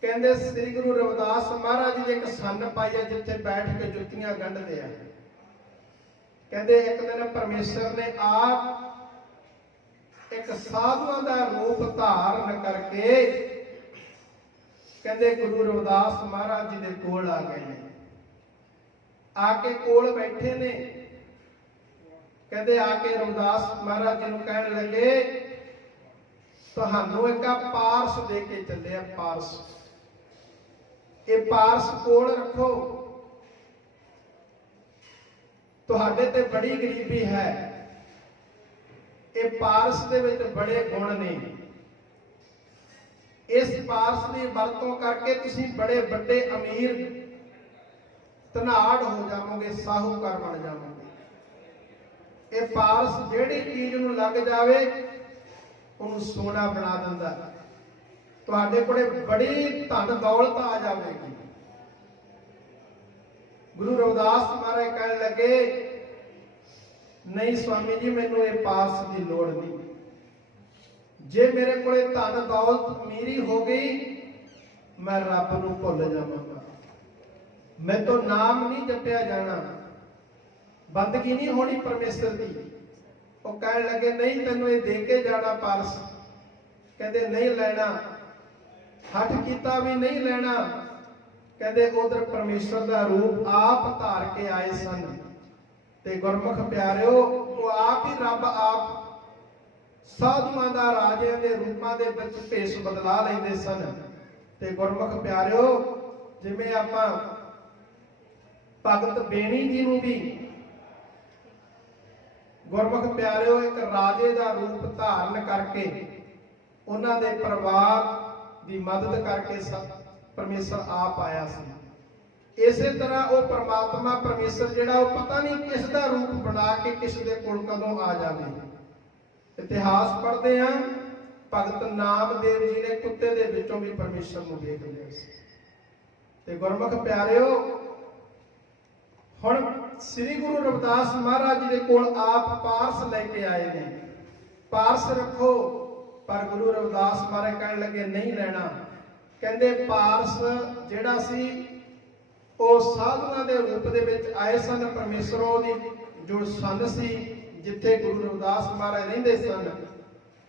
कहते श्री गुरु रविदास महाराज जी एक सन पाई है जिथे बैठ के जुत्तियां गंढदे आ। कहते एक दिन परमेश्वर ने आप एक साधुआं दा रूप धारण करके, कहते गुरु रविदास महाराज जी दे कोल आ गए ने। आके कोल बैठे ने, कहते आके रविदास महाराज जी नूं कहण लगे, तुहानूं एक पारस दे के चले। पारस, ये पारस कोल रखो, तुहाडे ते बड़ी गरीबी है, ये पारस दे विच बड़े गुण ने, इस पारस की वरतों करके तुसीं बड़े बड़े अमीर धनाड़ हो जाओगे, साहूकार बन जाओगे। ये पारस जिहड़ी चीज नूं लग जावे उन्होंने सोना बना दिंदा, तुहाडे कोले बड़ी धन दौलत आ जाएगी। गुरु रविदास महाराज कहने लगे, नहीं स्वामी जी मैनू ये पारस की लोड़ नहीं, जे मेरे को धन दौलत अमीरी हो गई मैं रब नूं भुल जावांगा, मैं तो नाम नहीं जपिया जाना, बंदगी नहीं होनी परमेश्वर की। वो कह लगे नहीं तेनों ये दे के जाना पारस। कहते नहीं लेना, हठ किया भी नहीं लेना। कहते उधर परमेश्वर का रूप आप धार के आए सन, ते गुरमुख प्यारिओ वो आप ही रब आप साधुआं दा राजिਆਂ ਦੇ रूपां ਦੇ ਵਿੱਚ ਭੇਸ ਬਦਲਾ ਲੈਂਦੇ ਸਨ। ਤੇ ਗੁਰਮੁਖ ਪਿਆਰਿਓ ਜਿਵੇਂ ਆਪਾਂ ਭਗਤ ਬੇਣੀ ਜੀ ਨੂੰ ਵੀ ਗੁਰਮੁਖ ਪਿਆਰਿਓ ਇੱਕ ਰਾਜੇ ਦਾ ਰੂਪ ਧਾਰਨ ਕਰਕੇ ਉਹਨਾਂ ਦੇ ਪਰਿਵਾਰ ਦੀ ਮਦਦ ਕਰਕੇ परमेश्वर आप आया सी। इसे तरह वो परमात्मा परमेश्वर जिहड़ा वो पता नहीं किस दा रूप बना के किस दे कोल कदों आ जावे। इतिहास पढ़ते हैं भगत नामदेव जी ने कुत्ते दे विचों भी परमेश्वर नूं देख लिया सी। ते गुरमुख प्यारिओ हुण श्री गुरु रविदास महाराज जी दे कोल आप पारस लेके आए ने। पारस रखो, पर गुरु रविदास महाराज कहण लगे नहीं लेना। कहते पारस जिहड़ा सी ਉਹ ਸਾਧੂਆਂ ਦੇ ਰੂਪ ਦੇ ਵਿੱਚ ਆਏ ਸਨ। ਪਰਮੇਸ਼ਰ ਉਹਦੀ ਜੋ ਸੰਨ ਸੀ ਜਿੱਥੇ ਗੁਰੂ ਰਵਿਦਾਸ ਮਹਾਰਾਜ ਰਹਿੰਦੇ ਸਨ,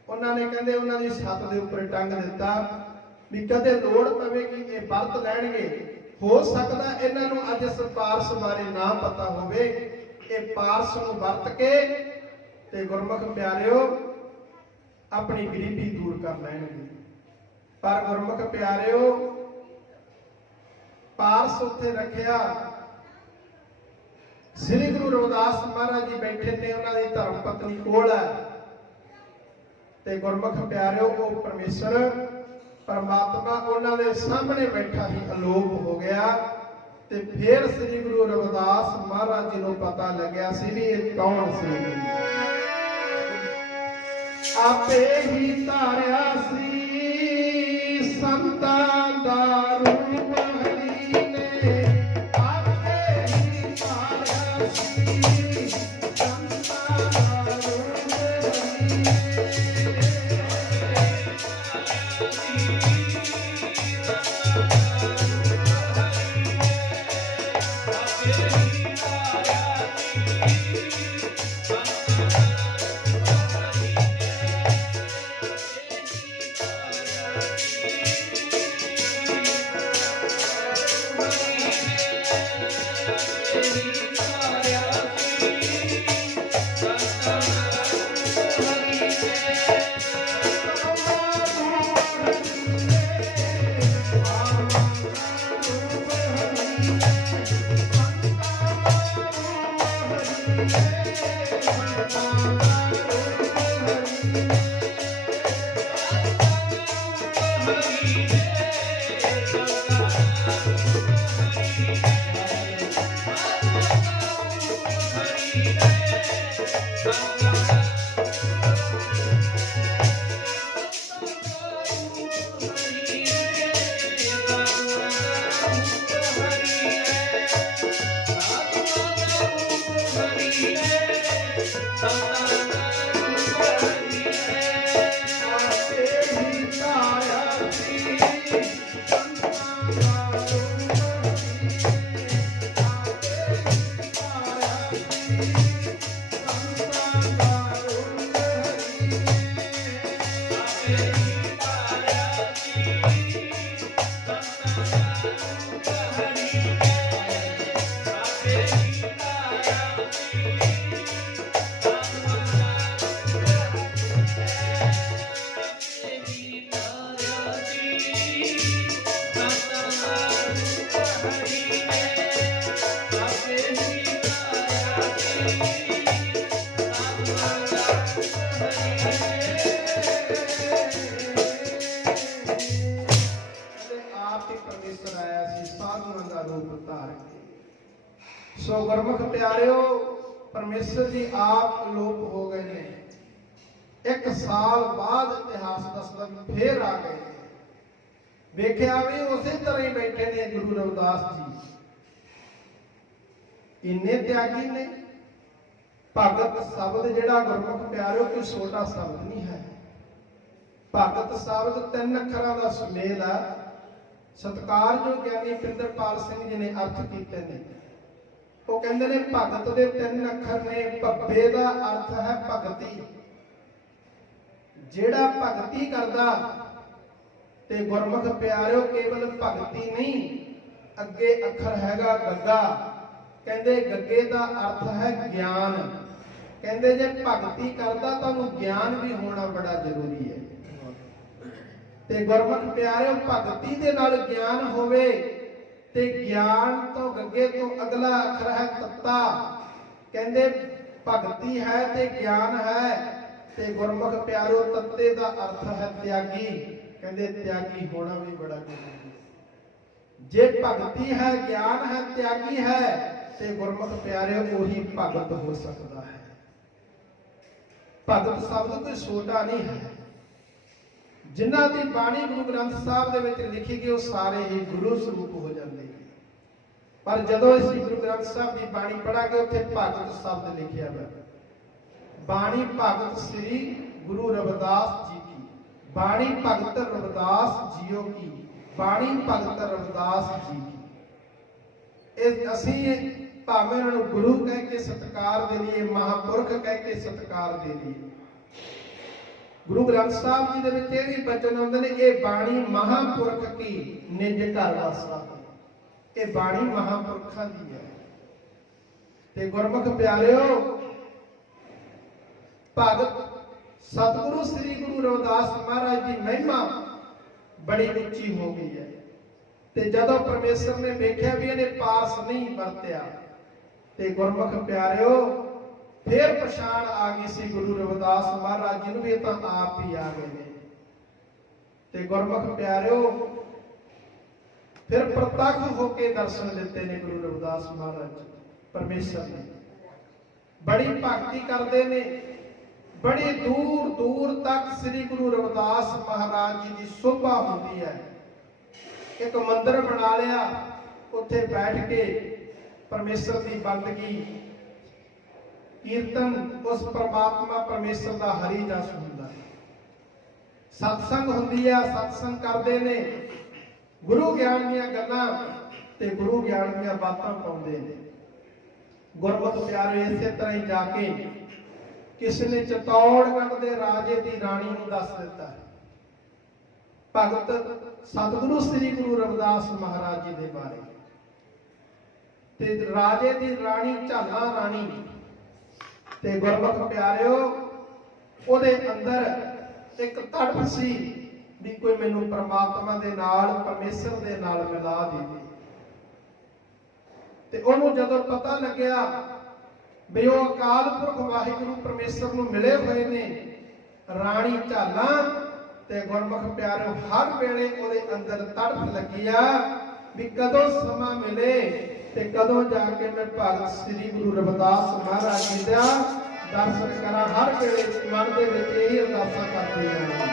ਉਹਨਾਂ ਨੇ ਕਹਿੰਦੇ ਉਹਨਾਂ ਦੀ ਛੱਤ ਦੇ ਉੱਪਰ ਟੰਗ ਦਿੱਤਾ ਵੀ ਕਦੇ ਲੋੜ ਪਵੇਗੀ ਇਹ ਵਰਤ ਲੈਣਗੇ। ਹੋ ਸਕਦਾ ਇਹਨਾਂ ਨੂੰ ਅੱਜ ਇਸ ਪਾਰਸ ਬਾਰੇ ਨਾ ਪਤਾ ਹੋਵੇ। ਇਹ ਪਾਰਸ ਨੂੰ ਵਰਤ ਕੇ ਤੇ ਗੁਰਮੁਖ ਪਿਆਰਿਓ ਆਪਣੀ ਗਰੀਬੀ ਦੂਰ ਕਰ ਲੈਣਗੇ। ਪਰ ਗੁਰਮੁਖ ਪਿਆਰਿਓ ਪਾਰਸ ਉੱਥੇ ਰੱਖਿਆ। ਸ੍ਰੀ ਗੁਰੂ ਰਵਿਦਾਸ ਮਹਾਰਾਜ ਜੀ ਬੈਠੇ ਨੇ, ਉਹਨਾਂ ਦੀ ਧਰਮ ਪਤਨੀ ਕੋਲ ਹੈ ਤੇ ਗੁਰਮੁਖ ਪਿਆਰਿਓ ਉਹ ਪਰਮੇਸ਼ਰ ਪਰਮਾਤਮਾ ਉਹਨਾਂ ਦੇ ਸਾਹਮਣੇ ਬੈਠਾ ਹੀ ਅਲੋਪ ਹੋ ਗਿਆ। ਤੇ ਫਿਰ ਸ੍ਰੀ ਗੁਰੂ ਰਵਿਦਾਸ ਮਹਾਰਾਜ ਜੀ ਨੂੰ ਪਤਾ ਲੱਗਿਆ ਸੀ ਵੀ ਇਹ ਕੌਣ ਸੀ। ਆਪੇ ਹੀ ਧਾਰਿਆ ਸੀ ਸੰਤਾਂ ਦਾ ਰੂਪ ਹਰੀ ਨੇ, ਆਪੇ ਹੀ ਧਾਰਿਆ ਸੀ ਸੰਤਾਂ ਦਾ ਰੂਪ ਹਰੀ ਨੇ। सो गुरमुख प्यारियो परमेश्वर जी आप अलोप हो गए ने। एक साल बाद इतिहास दसदा फिर आ गए। देखिया भी उसी तरह ही बैठे ने गुरु रविदास जी, इन्ने त्यागी ने। भगत शब्द जिहड़ा गुरमुख प्यारियो कोई छोटा शब्द नहीं है। भगत शब्द 3 अखरां दा सुमेल है। सत्कार जो ज्ञानी पिंदरपाल सिंह जी ने अर्थ कीते ने। वो कहते ने भगत दे 3 अखर ने। भब्बे दा अर्थ है भगती। जेड़ा भगती करदा ते गुरमुख प्यारियो केवल भगती नहीं, अगे अखर हैगा गग्गा। कहते गग्गे दा अर्थ है ज्ञान। कहते जे भगती करदा तां ज्ञान भी होना बड़ा जरूरी है। ते गुरमुख प्यारियो भगती दे नाल ज्ञान होवे ते ज्ञान तो गग्गे तो अगला अखर है तत्ता। कहते भगती है ते ज्ञान है ते गुरमुख प्यारो तत्ते का अर्थ है त्यागी। कहते त्यागी होना भी बड़ा जरूरी है। जे भगती है ज्ञान है त्यागी है ते गुरमुख प्यारे वही भगत हो सकता है। भगत शब्द कोई छोटा नहीं है। जिन्हां दी बाणी गुरु ग्रंथ साहब दे विच लिखी गई वो सारे ही गुरु स्वरूप हो जाते। पर जदों असीं गुरु ग्रंथ साहब की बाणी पढ़ांगे उत्थे भगत शब्द लिखिया है। बाणी भगत श्री गुरु रविदास जी की, बाणी भगत रविदास जियो की, बाणी भगत रविदास जी की। इस असीं भावें उन्हां नूं गुरु कह के सत्कार दे लिए, महापुरख कह के सत्कार दे लिए। गुरु ग्रंथ साहब जी दे विच इह भी बचन आउंदे ने, ये बाणी महापुरख की निज घर वासा। ये बाणी महापुरखा दी है। ते गुरमुख प्यारियो ਭਗਤ ਸਤਿਗੁਰੂ ਸ੍ਰੀ ਗੁਰੂ ਰਵਿਦਾਸ ਮਹਾਰਾਜ ਦੀ ਮਹਿਮਾ ਬੜੀ ਉੱਚੀ ਹੋ ਗਈ ਹੈ। ਤੇ ਜਦੋਂ ਪਰਮੇਸ਼ਰ ਨੇ ਵੇਖਿਆ ਵੀ ਇਹਨੇ ਪਾਸ ਨਹੀਂ ਵਰਤਿਆ ਤੇ ਗੁਰਮੁਖ ਪਿਆਰਿਓ ਫਿਰ ਪਛਾਣ ਆ ਗਈ ਸੀ ਗੁਰੂ ਰਵਿਦਾਸ ਮਹਾਰਾਜ ਜੀ ਨੂੰ ਵੀ ਇਹ ਤਾਂ ਆਪ ਹੀ ਆ ਗਏ ਨੇ। ਤੇ ਗੁਰਮੁਖ ਪਿਆਰਿਓ ਫਿਰ ਪ੍ਰਤੱਖ ਹੋ ਕੇ ਦਰਸ਼ਨ ਦਿੱਤੇ ਨੇ ਗੁਰੂ ਰਵਿਦਾਸ ਮਹਾਰਾਜ ਪਰਮੇਸ਼ਰ ਨੇ। ਬੜੀ ਭਗਤੀ ਕਰਦੇ ਨੇ, ਬੜੀ ਦੂਰ ਦੂਰ ਤੱਕ ਸ੍ਰੀ ਗੁਰੂ ਰਵਿਦਾਸ ਮਹਾਰਾਜ ਜੀ ਦੀ ਸ਼ੋਭਾ ਹੁੰਦੀ ਹੈ। ਇੱਕ ਮੰਦਿਰ ਬਣਾ ਲਿਆ, ਉੱਥੇ ਬੈਠ ਕੇ ਪਰਮੇਸ਼ਰ ਦੀ ਬੰਦਗੀ ਕੀਰਤਨ, ਉਸ ਪ੍ਰਮਾਤਮਾ ਪਰਮੇਸ਼ਰ ਦਾ ਹਰੀ ਜਸ ਹੁੰਦਾ ਹੈ। ਸਤਸੰਗ ਹੁੰਦੀ ਆ, ਸਤਸੰਗ ਕਰਦੇ ਨੇ, ਗੁਰੂ ਗਿਆਨ ਦੀਆਂ ਗੱਲਾਂ ਤੇ ਗੁਰੂ ਗਿਆਨ ਦੀਆਂ ਬਾਤਾਂ ਪਾਉਂਦੇ ਨੇ। ਗੁਰਮਤਿ ਪਿਆਰੇ ਇਸੇ ਤਰ੍ਹਾਂ ਹੀ ਜਾ ਕੇ ਕਿਸੇ ਨੇ ਚਤੌੜਗੜ੍ਹ ਦੇ ਰਾਜੇ ਦੀ ਰਾਣੀ ਨੂੰ ਦੱਸ ਦਿੱਤਾ। ਭਗਤ ਸਤਿਗੁਰੂ ਸ੍ਰੀ ਗੁਰੂ ਰਵਿਦਾਸ ਮਹਾਰਾਜ ਜੀ ਦੇ ਬਾਰੇ। ਤੇ ਰਾਜੇ ਦੀ ਰਾਣੀ ਝਾਲਾ ਰਾਣੀ ਤੇ ਗੁਰਮੁਖ ਪਿਆਰਿਓ ਉਹਦੇ ਅੰਦਰ ਇੱਕ ਤੜਫ ਸੀ ਵੀ ਕੋਈ ਮੈਨੂੰ ਪਰਮਾਤਮਾ ਦੇ ਨਾਲ, ਪਰਮੇਸ਼ਰ ਦੇ ਨਾਲ ਮਿਲਾ ਦੇਵੇ। ਤੇ ਉਹਨੂੰ ਜਦੋਂ ਪਤਾ ਲੱਗਿਆ ਵੀ ਉਹ ਅਕਾਲ ਪੁਰਖ ਵਾਹਿਗੁਰੂ ਪਰਮੇਸ਼ਰ ਨੂੰ ਮਿਲੇ ਹੋਏ ਨੇ, ਰਾਣੀ ਝਾਲਾ ਤੇ ਗੁਰਮੁਖ ਪਿਆਰਿਓ ਹਰ ਵੇਲੇ ਉਹਦੇ ਅੰਦਰ ਤੜਫ ਲੱਗੀ ਆ ਵੀ ਕਦੋਂ ਸਮਾਂ ਮਿਲੇ ਤੇ ਕਦੋਂ ਜਾ ਕੇ ਮੈਂ ਭਗਤ ਸ੍ਰੀ ਗੁਰੂ ਰਵਿਦਾਸ ਮਹਾਰਾਜ ਜੀ ਦਾ ਦਰਸ਼ਨ ਕਰਾਂ। ਹਰ ਵੇਲੇ ਮਨ ਦੇ ਵਿੱਚ ਇਹੀ ਅਰਦਾਸਾਂ ਕਰਦੀ ਹਾਂ,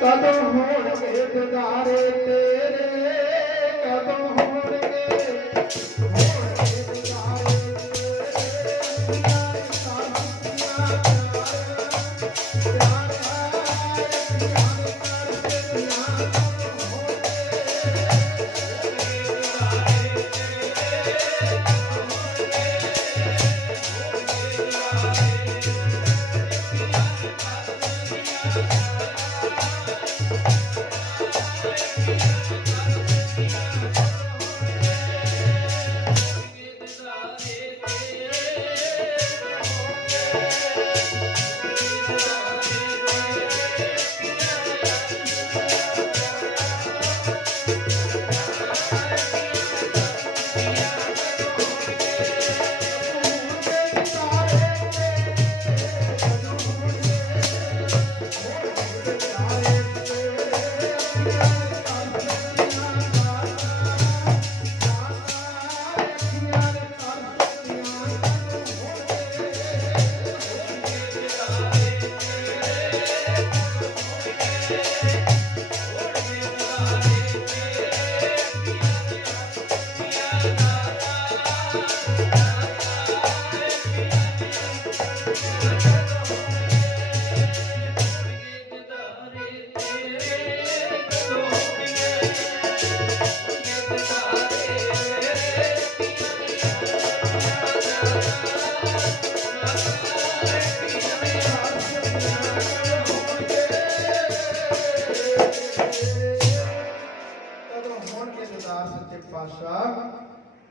ਕਦੋਂ ਹੋਣਗੇ ਦਿਦਾਰੇ ਤੇਰੇ, ਕਦੋਂ ਹੋਣਗੇ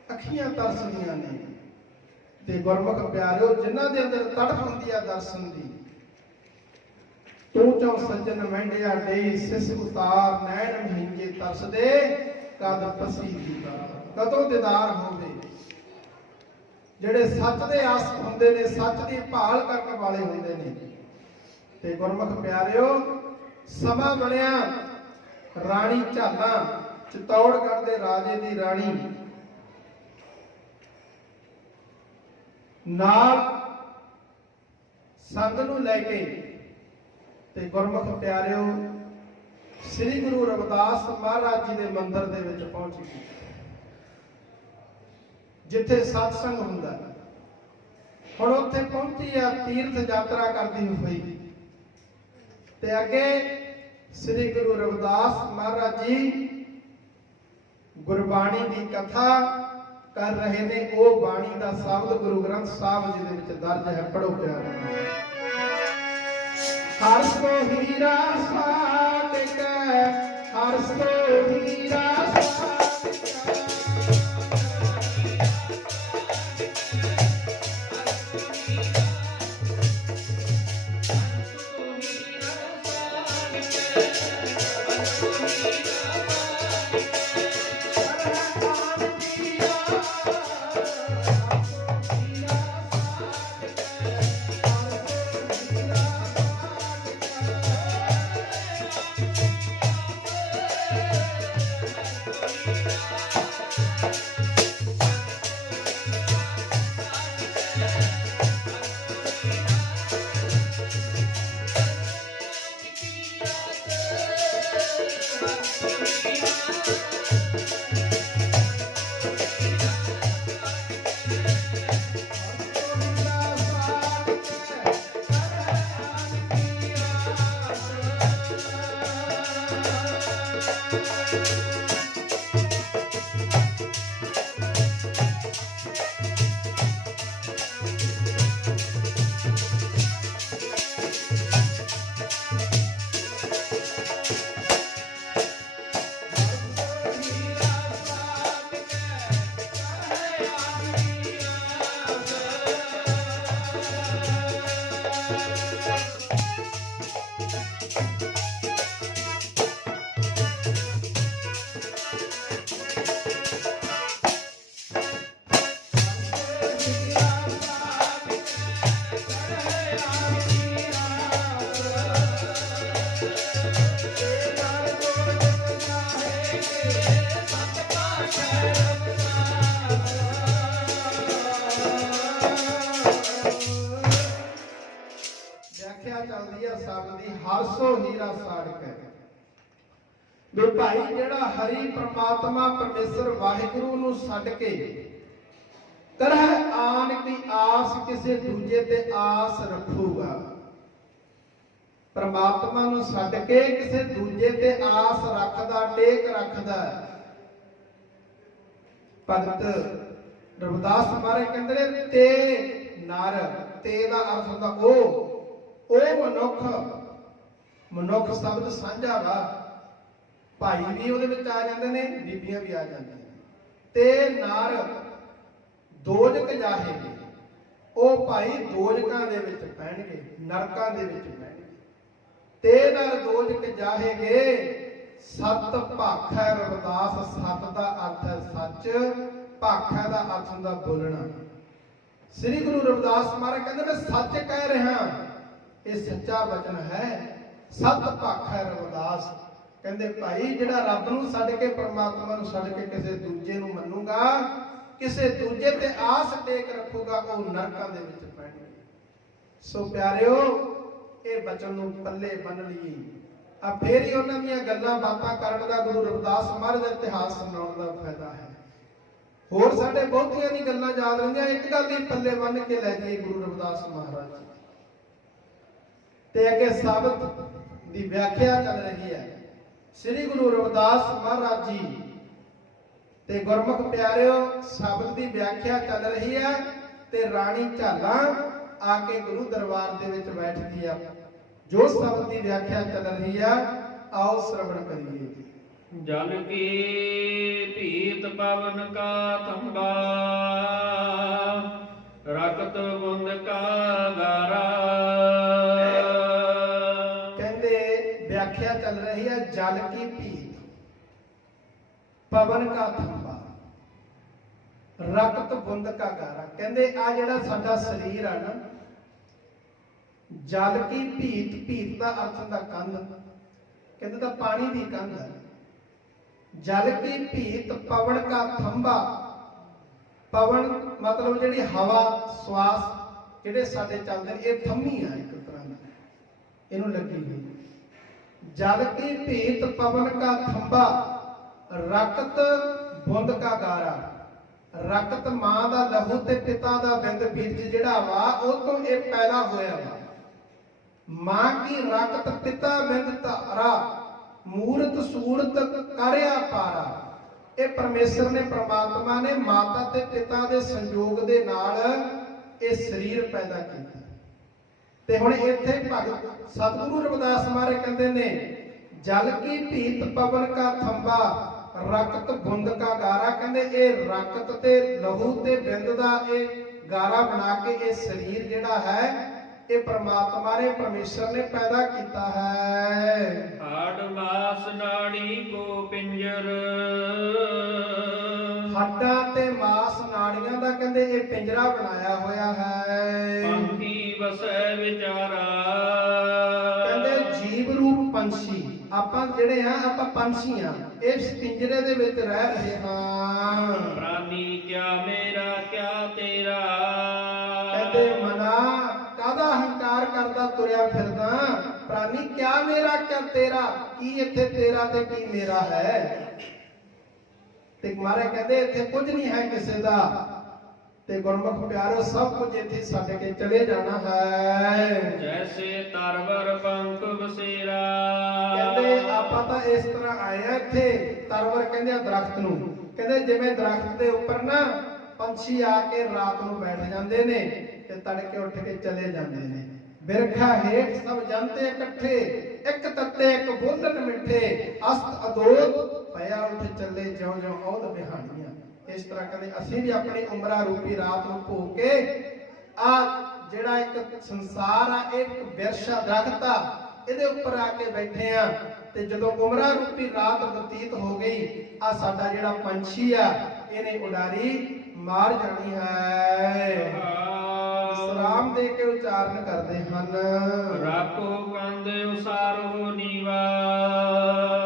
ਅੱਖੀਆਂ ਤਰਸਦੀਆਂ ਨੇ। ਤੇ ਗੁਰਮੁਖ ਪਿਆਰਿਓ ਜਿਨ੍ਹਾਂ ਦੇ ਅੰਦਰ ਤੜਫ ਹੁੰਦੀ ਆ ਦਰਸ਼ਨ ਦੀ, ਤੂੰ ਚੋਂ ਸੱਜਣ ਮਹਿੰਡਿਆ ਡਈ ਸਿਸ ਉਤਾਰ, ਨੈਣ ਮਹੀਂਜੇ ਤਰਸਦੇ ਕਦ ਪਸੀ ਦੀਦਾਰ। ਕਦੋਂ ਦੀਦਾਰ ਹੋਵੇ। ਜਿਹੜੇ ਸੱਚ ਦੇ ਆਸਕ ਹੁੰਦੇ ਨੇ, ਸੱਚ ਦੀ ਭਾਲ ਕਰਨ ਵਾਲੇ ਹੁੰਦੇ ਨੇ। ਤੇ ਗੁਰਮੁਖ ਪਿਆਰਿਓ ਸਮਾਂ ਬਣਿਆ, ਰਾਣੀ ਝਾਲਾ ਚਤੌੜਗੜ੍ਹ ਦੇ ਰਾਜੇ ਦੀ ਰਾਣੀ ਨਾਲ ਸੰਗ ਨੂੰ ਲੈ ਕੇ ਤੇ ਗੁਰਮੁਖ ਪਿਆਰਿਓ ਸ੍ਰੀ ਗੁਰੂ ਰਵਿਦਾਸ ਮਹਾਰਾਜ ਜੀ ਦੇ ਮੰਦਿਰ ਦੇ ਵਿੱਚ ਪਹੁੰਚ ਗਈ, ਜਿੱਥੇ ਸਤਸੰਗ ਹੁੰਦਾ। ਹੁਣ ਉੱਥੇ ਪਹੁੰਚੀ ਆ ਤੀਰਥ ਯਾਤਰਾ ਕਰਦੀ ਹੋਈ ਤੇ ਅੱਗੇ ਸ੍ਰੀ ਗੁਰੂ ਰਵਿਦਾਸ ਮਹਾਰਾਜ ਜੀ ਗੁਰਬਾਣੀ ਦੀ ਕਥਾ ਕਰ ਰਹੇ ਨੇ। ਉਹ ਬਾਣੀ ਦਾ ਸ਼ਬਦ ਗੁਰੂ ਗ੍ਰੰਥ ਸਾਹਿਬ ਜੀ ਦੇ ਵਿੱਚ ਦਰਜ ਹੈ। ਪੜੋ ਪਿਆਰੇ। ਹਰਸ ਕੋ ਹੀਰਾ ਸਾਟਿਕ, ਹਰਸ ਕੋ ਹੀਰਾ ਸਾਟਿਕ, व्याख्या चलती है शब्द की हरसो हीरा साड़क भी भाई जिहड़ा हरि परमात्मा परमेश्वर वाहिगुरु नूं छड्ड के तरह आन की आस किसी दूजे ते आस रखूगा, परमात्मा नूं छड्ड के किसी दूजे ते आस रखदा टेक रखदा। भगत रविदास महाराज कहंदे ने ते नर, ते दा अर्थ हुंदा ओ मनुख, मनुख शब्द साझा वा, भाई भी ਉਹਦੇ ਵਿੱਚ ਆ ਜਾਂਦੇ ਨੇ, ਬੀਬੀਆਂ ਵੀ ਆ ਜਾਂਦੀਆਂ ਨੇ। ਤੇ ਨਰ ਦੋਜਕ ਜਾਹੇਗੇ, ਉਹ ਭਾਈ ਦੋਜਕਾਂ ਦੇ ਵਿੱਚ ਪੈਣਗੇ, ਨਰਕਾਂ ਦੇ ਵਿੱਚ ਪੈਣਗੇ। ਤੇ ਨਰ ਦੋਜਕ ਜਾਹੇਗੇ ਸਤ ਭਾਖੈ ਰਵਿਦਾਸ, ਸਤ ਦਾ ਅਰਥ ਹੈ ਸੱਚ, ਭਾਖੈ ਦਾ ਅਰਥ ਹੁੰਦਾ ਬੋਲਣਾ। ਸ੍ਰੀ ਗੁਰੂ ਰਵਿਦਾਸ ਮਹਾਰਾਜ ਕਹਿੰਦੇ ਮੈਂ ਸੱਚ ਕਹਿ ਰਿਹਾ, ਇਹ ਸੱਚਾ ਵਚਨ ਹੈ। ਸਤ ਭਾਖੈ ਰਵਿਦਾਸ ਕਹਿੰਦੇ ਭਾਈ ਜਿਹੜਾ ਰੱਬ ਨੂੰ ਛੱਡ ਕੇ ਪਰਮਾਤਮਾ ਨੂੰ ਛੱਡ ਕੇ ਕਿਸੇ ਦੂਜੇ ਨੂੰ ਮੰਨੂਗਾ, ਕਿਸੇ ਦੂਜੇ ਤੇ ਆਸ ਟੇਕ ਰੱਖੂਗਾ, ਉਹ ਨਰਕਾਂ ਦੇ ਵਿੱਚ ਪੈਣਗੇ। ਸੋ ਪਿਆਰਿਓ ਇਹ ਬਚਨ ਨੂੰ ਪੱਲੇ ਬੰਨ ਲਈਏ। ਆ ਫੇਰ ਹੀ ਉਹਨਾਂ ਦੀਆਂ ਗੱਲਾਂ ਬਾਤਾਂ ਕਰਨ ਦਾ ਗੁਰੂ ਰਵਿਦਾਸ ਮਹਾਰਾਜ ਦਾ ਇਤਿਹਾਸ ਸੁਣਾਉਣ ਦਾ ਫਾਇਦਾ ਹੈ। ਹੋਰ ਸਾਡੇ ਬਹੁਤੀਆਂ ਦੀ ਗੱਲਾਂ ਯਾਦ ਰਹਿੰਦੀਆਂ, ਇੱਕ ਗੱਲ ਹੀ ਪੱਲੇ ਬੰਨ ਕੇ ਲੈ ਜਾਈਏ ਗੁਰੂ ਰਵਿਦਾਸ ਮਹਾਰਾਜ ਤੇ ਅੱਗੇ ਸ਼ਬਦ ਦੀ ਵਿਆਖਿਆ ਚੱਲ ਰਹੀ ਹੈ। श्री गुरु रविदास महाराज जी ते गुरमुख प्यारिओ शब्द की व्याख्या चल रही है ते राणी झाला आके गुरु दरबार दे विच बैठदी है। जो शब्द की व्याख्या चल रही है आओ श्रवण करिए। जल की भीत पवन का थंबा, रखत बुंद का गारा। व्याख्या चल रही है जल की भीत, पवन का थंबा, रक्त बुंद का गारा। कहते आ जिहड़ा साडा शरीर है ना, जल की भीत, भीत का अर्थ हुंदा कंध, कहते तां पानी की कंध है। जल की भीत पवन का थंबा, पवन मतलब जिहड़ी हवा श्वास जिहड़े साडे चलदे ने, ये थम्मी है एक तरह दा, इहनूं लगी हुई। जल की भीत पवन का थंबा, रक्त बुंद का गारा। रक्त मां दा लहू ते पिता दा बिंद बीज जिहड़ा वा ओह तो ये पैदा होया वा। मां की रक्त पिता बिंद तारा, मूरत सूरत करया पारा। ये परमेश्वर ने परमात्मा ने माता ते पिता दे संयोग दे नाल ये शरीर पैदा किया। ते हुण इत्थे भगत सतगुरु रविदास महाराज कहते ने जल की भीत पवन का थंबा, रक्त बुंद का गारा। कहते ये रक्त ते लहू ते बिंद दा ये गारा बना के ये शरीर जिहड़ा है ये परमात्मा ने परमेश्वर ने पैदा किया है। हाड़ मास नाड़ी को पिंजर, हड्डां ते मास नाड़ियां दा कहते ये पिंजरा बनाया होया है। पंखी वसै विचारा, कहते जीव रूप पंछी ਆਪਾਂ ਜਿਹੜੇ ਆ ਆਪਾਂ ਪੰਛੀ ਆ, ਇਸ ਪਿੰਜਰੇ ਦੇ ਵਿੱਚ ਰਹਿ ਰਹੇ ਹਾਂ। ਪ੍ਰਾਨੀ ਕਿਆ ਮੇਰਾ ਕਿਆ ਤੇਰਾ, ਕਹਿੰਦੇ ਮਨਾ ਕਾਹਦਾ ਹੰਕਾਰ ਕਰਦਾ ਤੁਰਿਆ ਫਿਰਦਾ, ਪ੍ਰਾਨੀ ਕਿਆ ਮੇਰਾ ਕਿਆ ਤੇਰਾ, ਕੀ ਇੱਥੇ ਤੇਰਾ ਤੇ ਕੀ ਮੇਰਾ ਹੈ। ਤੇ ਮਹਾਰਾਜ ਕਹਿੰਦੇ ਇੱਥੇ ਕੁਝ ਨਹੀਂ ਹੈ ਕਿਸੇ ਦਾ, ਤੇ ਗੁਰਮੁਖ ਪਿਆਰੋ ਸਭ ਕੁਝ ਇੱਥੇ ਛੱਡ ਕੇ ਚਲੇ ਜਾਣਾ ਹੈ। ਜੈਸੇ ਤਰਵਰ ਪੰਖ ਬਸੇਰਾ, ਕਹਿੰਦੇ ਆਪਾਂ ਤਾਂ ਇਸ ਤਰ੍ਹਾਂ ਆਏ ਆ ਇੱਥੇ, ਤਰਵਰ ਕਹਿੰਦੇ ਆ ਦਰਖਤ ਨੂੰ, ਕਹਿੰਦੇ ਜਿਵੇਂ ਦਰਖਤ ਦੇ ਉੱਪਰ ਨਾ ਪੰਛੀ ਆ ਕੇ ਰਾਤ ਨੂੰ ਬੈਠ ਜਾਂਦੇ ਨੇ ਤੇ ਤੜਕੇ ਉੱਠ ਕੇ ਚਲੇ ਜਾਂਦੇ ਨੇ। ਬਿਰਖਾ ਹੇਠ ਸਭ ਜਾਂਦੇ ਇਕੱਠੇ, ਇੱਕ ਤੱਤੇ ਇੱਕ ਬੋਲਣ ਮਿੱਠੇ, ਅਸਤ ਅਦੋਤ ਪਿਆ ਉੱਠ ਚੱਲੇ ਜਿਉਂ ਜਿਉਂ ਔਦ ਬਿਹਾਨੀਆਂ। ਇਸ ਤਰ੍ਹਾਂ ਕਹਿੰਦੇ ਅਸੀਂ ਵੀ ਆਪਣੀ ਉਮਰਾਂ ਰੂਪੀ ਰਾਤ ਨੂੰ ਭੋਗ ਕੇ ਆ ਜਿਹੜਾ ਇੱਕ ਸੰਸਾਰ ਆ, ਇੱਕ ਬਿਰਛਾ ਦਰਖਤ ਆ, ਇਹਦੇ ਉੱਪਰ ਆ ਕੇ ਬੈਠੇ ਆ। ਤੇ ਜਦੋਂ ਉਮਰਾਂ ਰੂਪੀ ਰਾਤ ਬਤੀਤ ਹੋ ਗਈ, ਆ ਸਾਡਾ ਜਿਹੜਾ ਪੰਛੀ ਆ ਇਹਨੇ ਉਡਾਰੀ ਮਾਰ ਜਾਣੀ ਹੈ। ਸਲਾਮ ਦੇ ਕੇ ਉਚਾਰਨ ਕਰਦੇ ਹਨ। ਰਾਖੋ ਕੰਧ ਉਸਾਰੋ ਨੀਵਾ,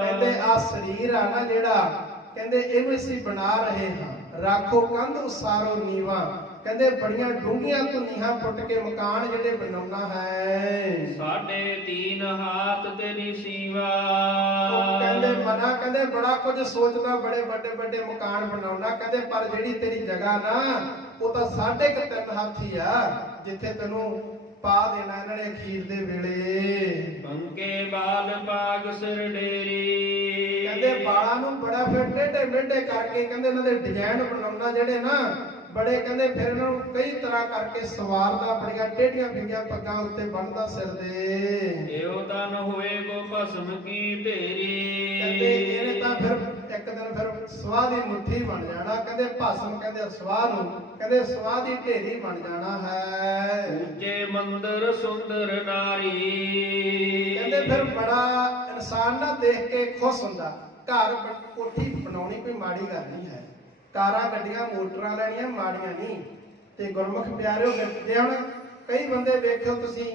ਕਹਿੰਦੇ ਆ ਸਰੀਰ ਆ ਨਾ ਜਿਹੜਾ, ਕਹਿੰਦੇ ਇਹਨੂੰ ਅਸੀਂ ਬਣਾ ਰਹੇ ਹਾਂ। ਰਾਖੋ ਕੰਧ ਉਸਾਰੋ ਨੀਵਾ, ਕਹਿੰਦੇ ਬੜੀਆਂ ਡੂੰਘੀਆਂ ਧੁਨੀਆਂ ਪੁੱਟ ਕੇ ਮਕਾਨ ਜਿਹੜੇ ਬਣਾਉਣਾ ਹੈ। ਸਾਡੇ ਤੀਨ ਹਾਥ ਤੇਰੀ ਸੀਵਾ। ਉਹ ਕਹਿੰਦੇ ਮਨਾ ਕਹਿੰਦੇ ਬੜਾ ਕੁਝ ਸੋਚਦਾ, ਬੜੇ ਵੱਡੇ ਵੱਡੇ ਮਕਾਨ ਬਣਾਉਣਾ, ਕਹਿੰਦੇ ਪਰ ਜਿਹੜੀ ਤੇਰੀ ਜਗ੍ਹਾ ਨਾ ਉਹ ਤਾਂ 3.5 ਹੱਥ ਹੀ ਆ ਜਿੱਥੇ ਤੈਨੂੰ ਪਾ ਦੇਣਾ ਇਹਨਾਂ ਨੇ ਅਖੀਰ ਦੇ ਵੇਲੇ। ਪੰਕੇ ਬਾਲ ਬਾਗ ਸਿਰ ਡੇਰੀ। ਕਹਿੰਦੇ ਬਾਲਾਂ ਨੂੰ ਬੜਾ ਫਿਰ ਟੇਢੇ ਮੇਢੇ ਕਰਕੇ ਕਹਿੰਦੇ ਇਹਨਾਂ ਦੇ ਡਿਜ਼ਾਈਨ ਬਣਾਉਣਾ ਜਿਹੜੇ ਨਾ ਬੜੇ, ਕਹਿੰਦੇ ਫਿਰ ਇਹਨਾਂ ਨੂੰ ਕਈ ਤਰ੍ਹਾਂ ਕਰਕੇ ਸਵਾਰਦਾ, ਬੜੀਆਂ ਟੇਢੀਆਂ ਬਿੰਗੀਆਂ ਪੱਗਾਂ ਉੱਤੇ ਬੰਨਦਾ ਸਿਰ ਦੇ। ਇਹੋ ਤਾਂ ਨ ਹੋਏ ਗੋ ਭਸਮ ਕੀ ਢੇਰੀ। ਕਹਿੰਦੇ ਇਹਨੇ ਤਾਂ ਫਿਰ ਇੱਕ ਦਿਨ ਫਿਰ ਸਵਾਹ ਦੀ ਮੁੱਠੀ ਬਣ ਜਾਣਾ, ਕਹਿੰਦੇ ਭਸਮ ਕਹਿੰਦੇ ਸਵਾਹ ਨੂੰ, ਕਹਿੰਦੇ ਸਵਾਹ ਦੀ ਢੇਰੀ ਬਣ ਜਾਣਾ ਹੈ। ਉੱਚੇ ਮੰਦਰ ਸੁੰਦਰ ਨਾਰੀ। ਕਹਿੰਦੇ ਫਿਰ ਬੜਾ ਇਨਸਾਨ ਨਾ ਦੇਖ ਕੇ ਖੁਸ਼ ਹੁੰਦਾ। ਘਰ ਕੋਠੀ ਬਣਾਉਣੀ ਕੋਈ ਮਾੜੀ ਗੱਲ ਨਹੀਂ ਹੈ, ਕਾਰਾਂ ਗੱਡੀਆਂ ਮੋਟਰਾਂ ਲੈਣੀਆਂ ਮਾੜੀਆਂ ਨਹੀਂ। ਤੇ ਗੁਰਮੁਖ ਪਿਆਰਿਓ ਜੇ ਹੁਣ ਕਈ ਬੰਦੇ ਵੇਖਿਓ ਤੁਸੀਂ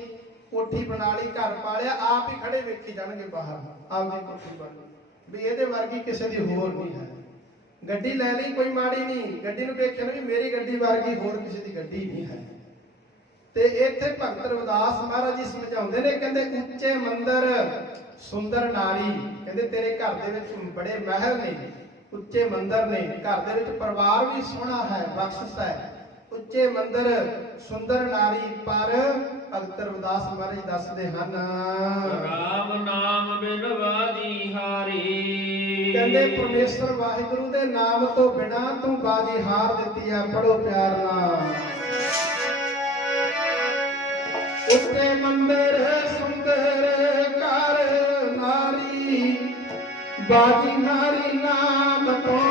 ਕੋਠੀ ਬਣਾ ਲਈ, ਘਰ ਪਾ ਲਿਆ, ਆਪ ਹੀ ਖੜੇ ਵੇਖੀ ਜਾਣਗੇ ਬਾਹਰ ਆਪਦੀ ਕੋਠੀ ਬਣ ਵੀ ਇਹਦੇ ਵਰਗੀ ਕਿਸੇ ਦੀ ਹੋਰ ਨਹੀਂ ਹੈ। ਗੱਡੀ ਲੈ ਲਈ ਕੋਈ ਮਾੜੀ ਨਹੀਂ, ਗੱਡੀ ਨੂੰ ਵੇਖਣ ਵੀ ਮੇਰੀ ਗੱਡੀ ਵਰਗੀ ਹੋਰ ਕਿਸੇ ਦੀ ਗੱਡੀ ਨਹੀਂ ਹੈ। ਤੇ ਇੱਥੇ ਭਗਤ ਰਵਿਦਾਸ ਮਹਾਰਾਜ ਜੀ ਸਮਝਾਉਂਦੇ ਨੇ, ਕਹਿੰਦੇ ਉੱਚੇ ਮੰਦਰ ਸੁੰਦਰ ਨਾਰੀ। ਕਹਿੰਦੇ ਤੇਰੇ ਘਰ ਦੇ ਵਿੱਚ ਬੜੇ ਮਹਿਲ ਨੇ, ਉੱਚੇ ਮੰਦਰ ਨੇ, ਘਰ ਦੇ ਵਿੱਚ ਪਰਿਵਾਰ ਵੀ ਸੋਹਣਾ ਹੈ, ਬਖਸ਼ਿਸ਼ ਹੈ, ਉੱਚੇ ਮੰਦਰ ਸੁੰਦਰ ਨਾਰੀ। ਪਰ ਭਗਤ ਰਵਿਦਾਸ ਮਹਾਰਾਜ ਦੱਸਦੇ ਹਨ ਰਾਮ ਨਾਮ ਬਿਨ ਬਾਜੀ ਹਾਰੀ। ਕਹਿੰਦੇ ਪਰਮੇਸ਼ਰ ਵਾਹਿਗੁਰੂ ਦੇ ਨਾਮ ਤੋਂ ਬਿਨਾ ਤੂੰ ਬਾਜੀ ਹਾਰ ਦਿੱਤੀ ਆ। ਪੜੋ ਪਿਆਰ ਨਾਲ। ਉੱਚੇ ਮੰਦਰ ਸੁੰਦਰ ਘਰ ਨਾਰੀ, ਬਾਜੀ ਨਾਰੀ ਨਾਮ ਤੋਂ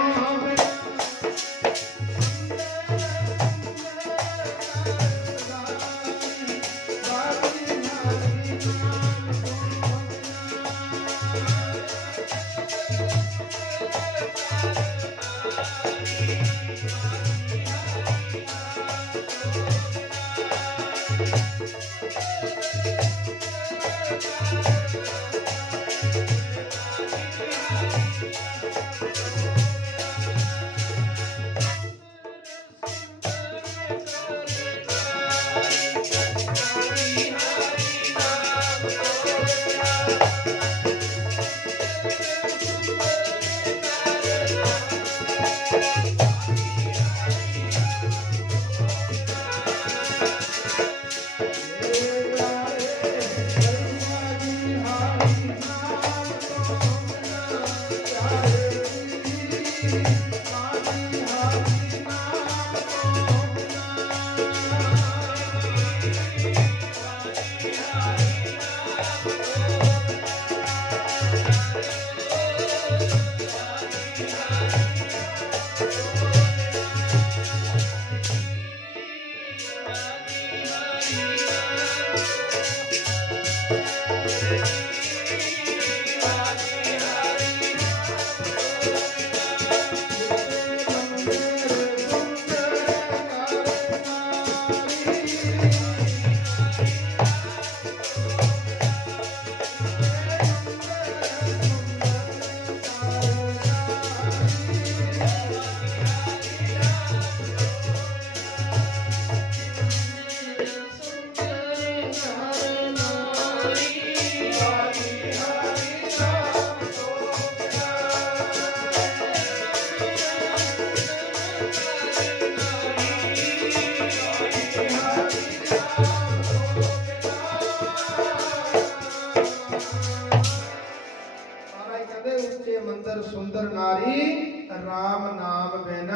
ਸੁੰਦਰ ਨਾਰੀ ਰਾਮ ਨਾਮ ਬਿਨ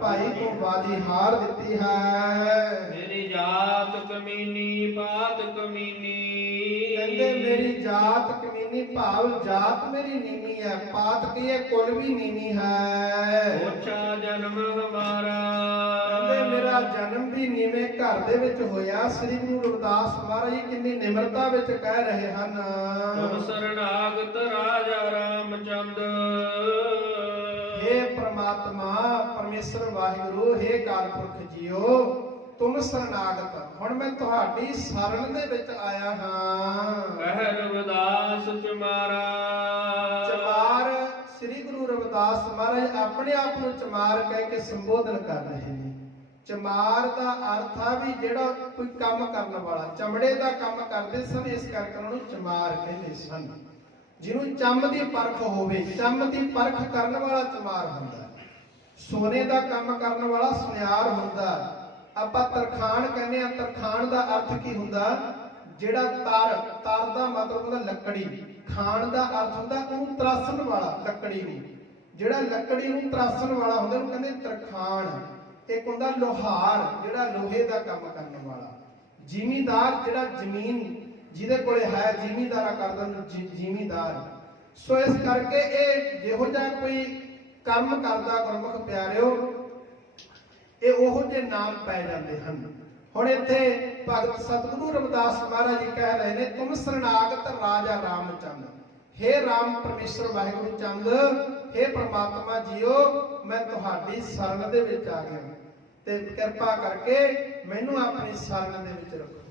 ਭਾਈ ਕੋ ਬਾਜੀ ਹਾਰ ਦਿੱਤੀ ਹੈ। ਮੇਰੀ ਜਾਤ ਕਮੀਨੀ ਪਾਤ ਕਮੀਨੀ। ਕਹਿੰਦੇ ਮੇਰੀ ਜਾਤ ਕਮੀਨੀ ਭਾਵ ਜਾਤ ਮੇਰੀ ਨੀਵੀਂ ਹੈ, ਪਾਤ ਕੀ ਹੈ ਕੁਲ ਵੀ ਨੀਵੀਂ ਹੈ। ਉੱਚਾ ਜਨਮ ਹਮਾਰਾ। ਕਹਿੰਦੇ ਮੇਰਾ ਜਨਮ ਵੀ ਨੀਵੇਂ ਘਰ ਦੇ ਵਿੱਚ ਹੋਇਆ। ਸ੍ਰੀ ਗੁਰੂ ਰਵਿਦਾਸ ਮਹਾਰਾਜ ਜੀ ਕਿੰਨੀ ਨਿਮਰਤਾ ਵਿੱਚ ਕਹਿ ਰਹੇ ਹਨ। ਤੁਮ ਸਰਨਾਗਤ ਰਾਜਾ ਰਾਮਚੰਦ। हे ਪ੍ਰਮਾਤਮਾ ਪਰਮੇਸ਼ਰ ਵਾਹਿਗੁਰੂ, हे ਅਕਾਲ ਪੁਰਖ ਜੀਓ, ਤੁਮ ਸਰਨਾਗਤ, ਹੁਣ ਮੈਂ ਤੁਹਾਡੀ ਸ਼ਰਨ ਦੇ ਵਿੱਚ ਆਇਆ ਹਾਂ। ਕਹਿ ਰਵਿਦਾਸ ਚਮਾਰਾ। ਚਮਾਰ ਸ੍ਰੀ ਗੁਰੂ ਰਵਿਦਾਸ ਮਹਾਰਾਜ ਆਪਣੇ ਆਪ ਨੂੰ ਚਮਾਰ ਕਹਿ ਕੇ ਸੰਬੋਧਨ ਕਰ ਰਹੇ ਨੇ। ਚਮਾਰ ਦਾ ਅਰਥ ਆ ਵੀ ਜਿਹੜਾ ਕੋਈ ਕੰਮ ਕਰਨ ਵਾਲਾ, ਚਮੜੇ ਦਾ ਕੰਮ ਕਰਦੇ ਸਨ, ਇਸ ਕਰਕੇ ਉਹਨਾਂ ਨੂੰ ਚਮਾਰ ਕਹਿੰਦੇ ਸਨ। ਜਿਹਨੂੰ ਚੰਮ ਦੀ ਪਰਖ ਹੋਵੇ, ਚੰਮ ਦੀ ਪਰਖ ਕਰਨ ਵਾਲਾ ਚਮਾਰ ਹੁੰਦਾ। ਸੋਨੇ ਦਾ ਕੰਮ ਕਰਨ ਵਾਲਾ ਸੁਨਿਆਰ ਹੁੰਦਾ। ਆਪਾਂ ਤਰਖਾਣ ਕਹਿੰਦੇ ਆ, ਤਰਖਾਣ ਦਾ ਅਰਥ ਕੀ ਹੁੰਦਾ? ਜਿਹੜਾ ਤਰ ਦਾ ਮਤਲਬ ਹੁੰਦਾ ਲੱਕੜੀ, ਖਾਣ ਦਾ ਅਰਥ ਹੁੰਦਾ ਉਹਨੂੰ ਤਰਾਸਣ ਵਾਲਾ, ਲੱਕੜੀ ਨੂੰ। ਜਿਹੜਾ ਲੱਕੜੀ ਨੂੰ ਤਰਾਸਣ ਵਾਲਾ ਹੁੰਦਾ ਉਹਨੂੰ ਕਹਿੰਦੇ ਤਰਖਾਣ। ਇੱਕ ਹੁੰਦਾ ਲੋਹਾਰ, ਜਿਹੜਾ ਲੋਹੇ ਦਾ ਕੰਮ ਕਰਨ ਵਾਲਾ। ਜ਼ਿਮੀਂਦਾਰ, ਜਿਹੜਾ ਜ਼ਮੀਨ ਜਿਹਦੇ ਕੋਲੇ ਹੈ, ਜ਼ਿਮੀਂਦਾਰਾ ਕਰਦਾ ਜ਼ਿਮੀਂਦਾਰ। ਸੋ ਇਸ ਕਰਕੇ ਇਹ ਜਿਹੋ ਜਿਹਾ ਕੋਈ ਕੰਮ ਕਰਦਾ ਗੁਰਮੁਖ ਪਿਆਰਿਓ, ਇਹ ਉਹੋ ਜਿਹੇ ਨਾਮ ਪੈ ਜਾਂਦੇ ਹਨ। ਹੁਣ ਇੱਥੇ ਭਗਤ ਸਤਿਗੁਰੂ ਰਵਿਦਾਸ ਮਹਾਰਾਜ ਜੀ ਕਹਿ ਰਹੇ ਨੇ, ਤੁਮ ਸਰਨਾਗਤ ਰਾਜਾ ਰਾਮਚੰਦ। हे ਰਾਮ ਪਰਮੇਸ਼ਰ ਵਾਹਿਗੁਰੂ ਚੰਦ, हे ਪ੍ਰਮਾਤਮਾ ਜੀਓ, ਮੈਂ ਤੁਹਾਡੀ ਸ਼ਰਨ ਦੇ ਵਿੱਚ ਆ ਗਿਆ ਤੇ ਕਿਰਪਾ ਕਰਕੇ ਮੈਨੂੰ ਆਪਣੀ ਸ਼ਰਨ ਦੇ ਵਿੱਚ ਰੱਖੋ।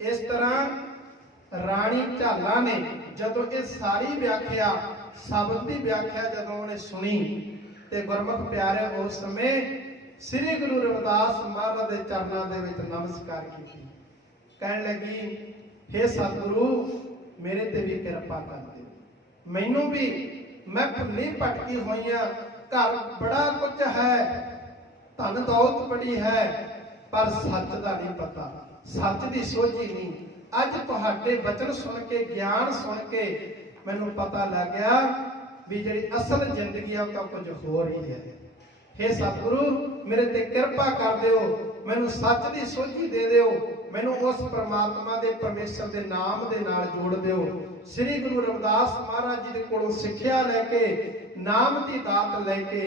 ਇਸ ਤਰ੍ਹਾਂ ਰਾਣੀ ਝਾਲਾ ਨੇ ਜਦੋਂ ਇਹ ਸਾਰੀ ਵਿਆਖਿਆ, ਸ਼ਬਦ ਦੀ ਵਿਆਖਿਆ ਜਦੋਂ ਉਹਨੇ ਸੁਣੀ ਤੇ ਗੁਰਮੁਖ ਪਿਆਰੇ ਉਸ ਸਮੇਂ ਸ੍ਰੀ ਗੁਰੂ ਰਵਿਦਾਸ ਮਹਾਰਾਜ ਦੇ ਚਰਨਾਂ ਦੇ ਵਿੱਚ ਨਮਸਕਾਰ ਕੀਤੀ। ਕਹਿਣ ਲੱਗੀ, हे ਸਤਿਗੁਰੂ, ਮੇਰੇ ਤੇ ਵੀ ਕਿਰਪਾ ਕਰ ਦਿਓ। ਮੈਨੂੰ ਵੀ, ਮੈਂ ਭੁੱਲੀ ਭਟਕੀ ਹੋਈ ਹਾਂ, ਘਰ ਬੜਾ ਕੁਝ ਹੈ, ਧਨ ਦੌਲਤ ਬੜੀ ਹੈ, ਪਰ ਸੱਚ ਦਾ ਨਹੀਂ ਪਤਾ, ਸੱਚ ਦੀ ਸੋਝੀ ਨਹੀਂ। ਅੱਜ ਤੁਹਾਡੇ ਬਚਨ ਸੁਣ ਕੇ, ਗਿਆਨ ਸੁਣ ਕੇ ਮੈਨੂੰ ਪਤਾ ਲੱਗ ਗਿਆ ਵੀ ਜਿਹੜੀ ਅਸਲ ਜ਼ਿੰਦਗੀ ਆ ਉਹ ਤਾਂ ਕੁਝ ਹੋਰ ਹੀ ਹੈ। हे ਸਤਿਗੁਰੂ, ਮੇਰੇ ਤੇ ਕਿਰਪਾ ਕਰ ਦਿਓ, ਮੈਨੂੰ ਸੱਚ ਦੀ ਸੋਝੀ ਦੇ ਦਿਓ, ਮੈਨੂੰ ਉਸ ਪ੍ਰਮਾਤਮਾ ਦੇ ਪਰਮੇਸ਼ਰ ਦੇ ਨਾਮ ਦੇ ਨਾਲ ਜੋੜ ਦਿਓ। ਸ੍ਰੀ ਗੁਰੂ ਰਵਿਦਾਸ ਮਹਾਰਾਜ ਜੀ ਦੇ ਕੋਲੋਂ ਸਿੱਖਿਆ ਲੈ ਕੇ, ਨਾਮ ਦੀ ਦਾਤ ਲੈ ਕੇ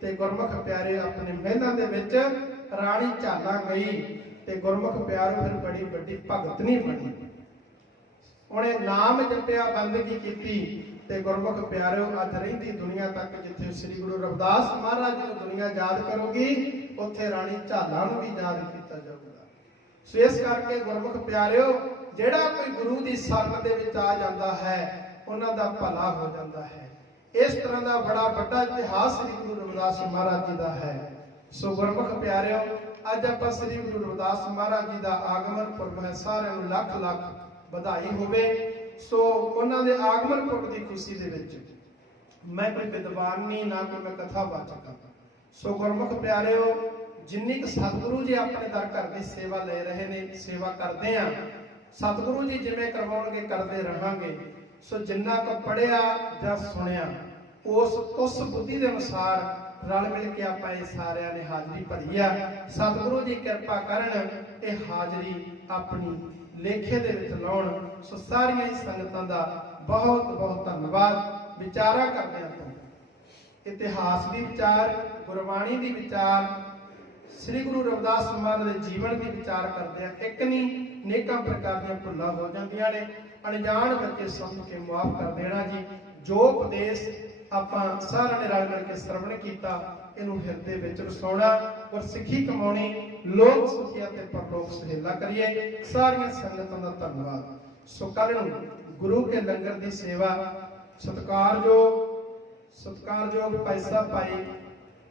ਤੇ ਗੁਰਮੁਖ ਪਿਆਰੇ ਆਪਣੇ ਮਹਿਲਾਂ ਦੇ ਵਿੱਚ ਰਾਣੀ ਝਾਲਾ ਗਈ ਤੇ ਗੁਰਮੁਖ ਪਿਆਰੇ ਫਿਰ ਬੜੀ ਵੱਡੀ ਭਗਤਨੀ ਬਣੀ। ਉਹਨੇ ਨਾਮ ਜਪਿਆ, ਬੰਦਗੀ ਕੀਤੀ ਤੇ ਗੁਰਮੁਖ ਪਿਆਰਿਓ ਅੱਜ ਰਹਿੰਦੀ ਦੁਨੀਆ ਤੱਕ ਜਿੱਥੇ ਸ੍ਰੀ ਗੁਰੂ ਰਵਿਦਾਸ ਮਹਾਰਾਜ ਜੀ ਨੂੰ ਦੁਨੀਆ ਯਾਦ ਕਰੂਗੀ, ਉੱਥੇ ਰਾਣੀ ਝਾਲਾ ਨੂੰ ਵੀ ਯਾਦ ਕੀਤਾ ਜਾਊਗਾ। ਸੋ ਇਸ ਕਰਕੇ ਗੁਰਮੁਖ ਪਿਆਰਿਓ, ਜਿਹੜਾ ਕੋਈ ਗੁਰੂ ਦੀ ਸ਼ਰਨ ਦੇ ਵਿੱਚ ਆ ਜਾਂਦਾ ਹੈ, ਉਹਨਾਂ ਦਾ ਭਲਾ ਹੋ ਜਾਂਦਾ ਹੈ। ਇਸ ਤਰ੍ਹਾਂ ਦਾ ਬੜਾ ਵੱਡਾ ਇਤਿਹਾਸ ਸ੍ਰੀ ਗੁਰੂ ਰਵਿਦਾਸ ਮਹਾਰਾਜ ਜੀ ਦਾ ਹੈ। ਸੋ ਗੁਰਮੁਖ ਪਿਆਰਿਓ, ਅੱਜ ਆਪਾਂ ਸ੍ਰੀ ਗੁਰੂ ਰਵਿਦਾਸ ਮਹਾਰਾਜ ਜੀ ਦਾ ਆਗਮਨ ਪੁਰਬ ਹੈ। ਸਾਰਿਆਂ ਨੂੰ ਲੱਖ ਲੱਖ ਵਧਾਈ ਹੋਵੇ। ਸੋ ਉਹਨਾਂ ਦੇ ਆਗਮਨ ਪੁਰਬ ਦੀ ਖੁਸ਼ੀ ਦੇ ਵਿੱਚ ਮੈਂ ਕੋਈ ਵਿਦਵਾਨ ਨਹੀਂ, ਨਾ ਕੋਈ ਮੈਂ ਕਥਾ ਵਾਚਕ। ਸੋ ਗੁਰਮੁਖ ਪਿਆਰਿਓ, ਜਿੰਨੀ ਕੁ ਸਤਿਗੁਰੂ ਜੀ ਆਪਣੇ ਦਰ ਘਰ ਦੀ ਸੇਵਾ ਲੈ ਰਹੇ ਨੇ, ਸੇਵਾ ਕਰਦੇ ਆ, ਸਤਿਗੁਰੂ ਜੀ ਜਿਵੇਂ ਕਰਵਾਉਣਗੇ ਕਰਦੇ ਰਹਾਂਗੇ। ਸੋ ਜਿੰਨਾ ਕੁ ਪੜਿਆ ਜਾਂ ਸੁਣਿਆ, ਉਸ ਬੁੱਧੀ ਦੇ ਅਨੁਸਾਰ ਰਲ ਮਿਲ ਕੇ ਆਪਾਂ ਇਹ ਸਾਰਿਆਂ ਨੇ ਹਾਜ਼ਰੀ ਭਰੀ ਆ। ਸਤਿਗੁਰੂ ਜੀ ਕਿਰਪਾ ਕਰਨ, ਇਹ ਹਾਜ਼ਰੀ ਆਪਣੀ ਲੇਖੇ ਦੇ ਵਿੱਚ ਲਾਉਣ। ਸੋ ਸਾਰੀਆਂ ਹੀ ਸੰਗਤਾਂ ਦਾ ਬਹੁਤ ਬਹੁਤ ਧੰਨਵਾਦ। ਵਿਚਾਰਾਂ ਕਰਦੇ ਆਪਾਂ, ਇਤਿਹਾਸ ਦੀ ਵਿਚਾਰ, ਗੁਰਬਾਣੀ ਦੀ ਵਿਚਾਰ, ਸ੍ਰੀ ਗੁਰੂ ਰਵਿਦਾਸ ਮਹਾਰਾਜ ਦੇ ਜੀਵਨ ਦੀ ਵਿਚਾਰ ਕਰਦੇ ਆ। ਇੱਕ ਨਹੀਂ, ਨੇਕਾਂ ਪ੍ਰਕਾਰ ਦੀਆਂ ਭੁੱਲਾਂ ਹੋ ਜਾਂਦੀਆਂ ਨੇ, ਅਣਜਾਣ ਬੱਚੇ ਸਮਝ ਕੇ ਮੁਆਫ ਕਰ ਦੇਣਾ ਜੀ। ਜੋ ਉਪਦੇਸ਼ ਆਪਾਂ ਸਾਰਿਆਂ ਨੇ ਰਲ ਮਿਲ ਕੇ ਸਰਵਣ ਕੀਤਾ, ਇਹਨੂੰ ਹਿਰਦੇ ਵਿੱਚ ਵਸਾਉਣਾ, ਗੁਰਸਿੱਖੀ ਕਮਾਉਣੀ, ਲੋਕ ਸੁਖੀ ਅਤੇ ਪਰਲੋਕ ਸੁਹੇਲਾ ਕਰੀਏ। ਸਾਰੀਆਂ ਸੰਗਤਾਂ ਦਾ ਧੰਨਵਾਦ। ਸੋ ਕੱਲ ਨੂੰ ਗੁਰੂ ਕੇ ਲੰਗਰ ਦੀ ਸੇਵਾ ਸਤਿਕਾਰਯੋਗ ਭਾਈ ਸਾਹਿਬ ਭਾਈ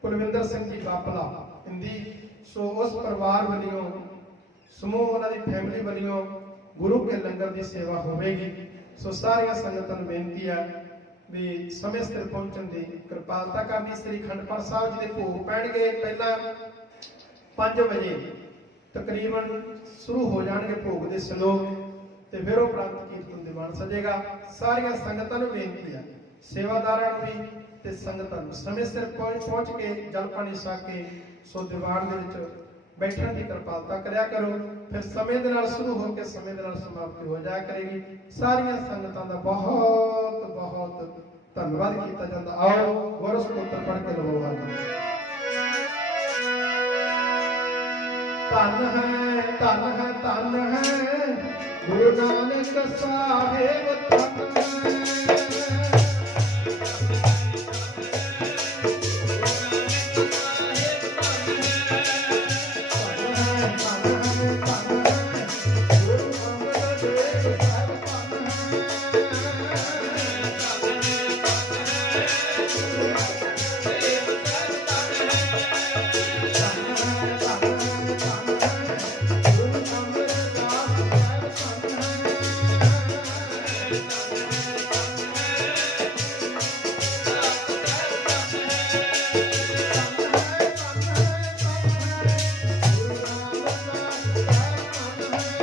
ਕੁਲਵਿੰਦਰ ਸਿੰਘ ਜੀ ਬਾਪਲਾ ਹਿੰਦੀ, ਸੋ ਉਸ ਪਰਿਵਾਰ ਵੱਲੋਂ, ਸਮੂਹ ਉਹਨਾਂ ਦੀ ਫੈਮਿਲੀ ਵੱਲੋਂ ਗੁਰੂ ਕੇ ਲੰਗਰ ਦੀ ਸੇਵਾ ਹੋਵੇਗੀ। ਸੋ ਸਾਰੀਆਂ ਸੰਗਤਾਂ ਨੂੰ ਬੇਨਤੀ ਹੈ ਵੀ ਸਮੇਂ ਸਿਰ ਪਹੁੰਚਣ ਦੀ ਕਿਰਪਾਲਤਾ ਕਰਨੀ। ਸ੍ਰੀ ਅਖੰਡ ਪਾਠ ਸਾਹਿਬ ਜੀ ਦੇ ਭੋਗ ਪੈਣਗੇ। ਪਹਿਲਾਂ 5 ਵਜੇ ਤਕਰੀਬਨ ਸ਼ੁਰੂ ਹੋ ਜਾਣਗੇ ਭੋਗ ਦੇ ਸਲੋਕ, ਤੇ ਫਿਰ ਉਹ ਪ੍ਰਾਂਤ ਕੀਰਤਨ ਦੀਵਾਨ ਸਜੇਗਾ। ਸਾਰੀਆਂ ਸੰਗਤਾਂ ਨੂੰ ਬੇਨਤੀ ਹੈ, ਸੇਵਾਦਾਰਾਂ ਨੂੰ ਵੀ ਤੇ ਸੰਗਤਾਂ ਨੂੰ ਸਮੇਂ ਸਿਰ ਪਹੁੰਚ ਕੇ ਜਲ ਪਾਣੀ ਛਕ ਕੇ ਸੋ ਦੀਵਾਨ ਦੇ ਵਿੱਚ ਬੈਠਣ ਦੀ ਕਿਰਪਾਲਤਾ ਕਰਿਆ ਕਰੋ। ਫਿਰ ਸਮੇਂ ਦੇ ਨਾਲ ਸ਼ੁਰੂ ਹੋ ਕੇ ਸਮੇਂ ਦੇ ਨਾਲ ਸਮਾਪਤੀ ਹੋ ਜਾਇਆ ਕਰੇਗੀ। ਸਾਰੀਆਂ ਸੰਗਤਾਂ ਦਾ ਬਹੁਤ ਬਹੁਤ ਧੰਨਵਾਦ ਕੀਤਾ ਜਾਂਦਾ। ਆਓ ਗੁਰੂ ਸਤੋਤਰ ਪੜ੍ਹ ਕੇ ਲਵੋ ਹਾਜ਼ਰੀ। ਧੰਨ ਹੈ ਧੰਨ ਹੈ ਧੰਨ ਹੈ ਗੁਰੂ ਨਾਨਕ ਸਾਹਿਬ।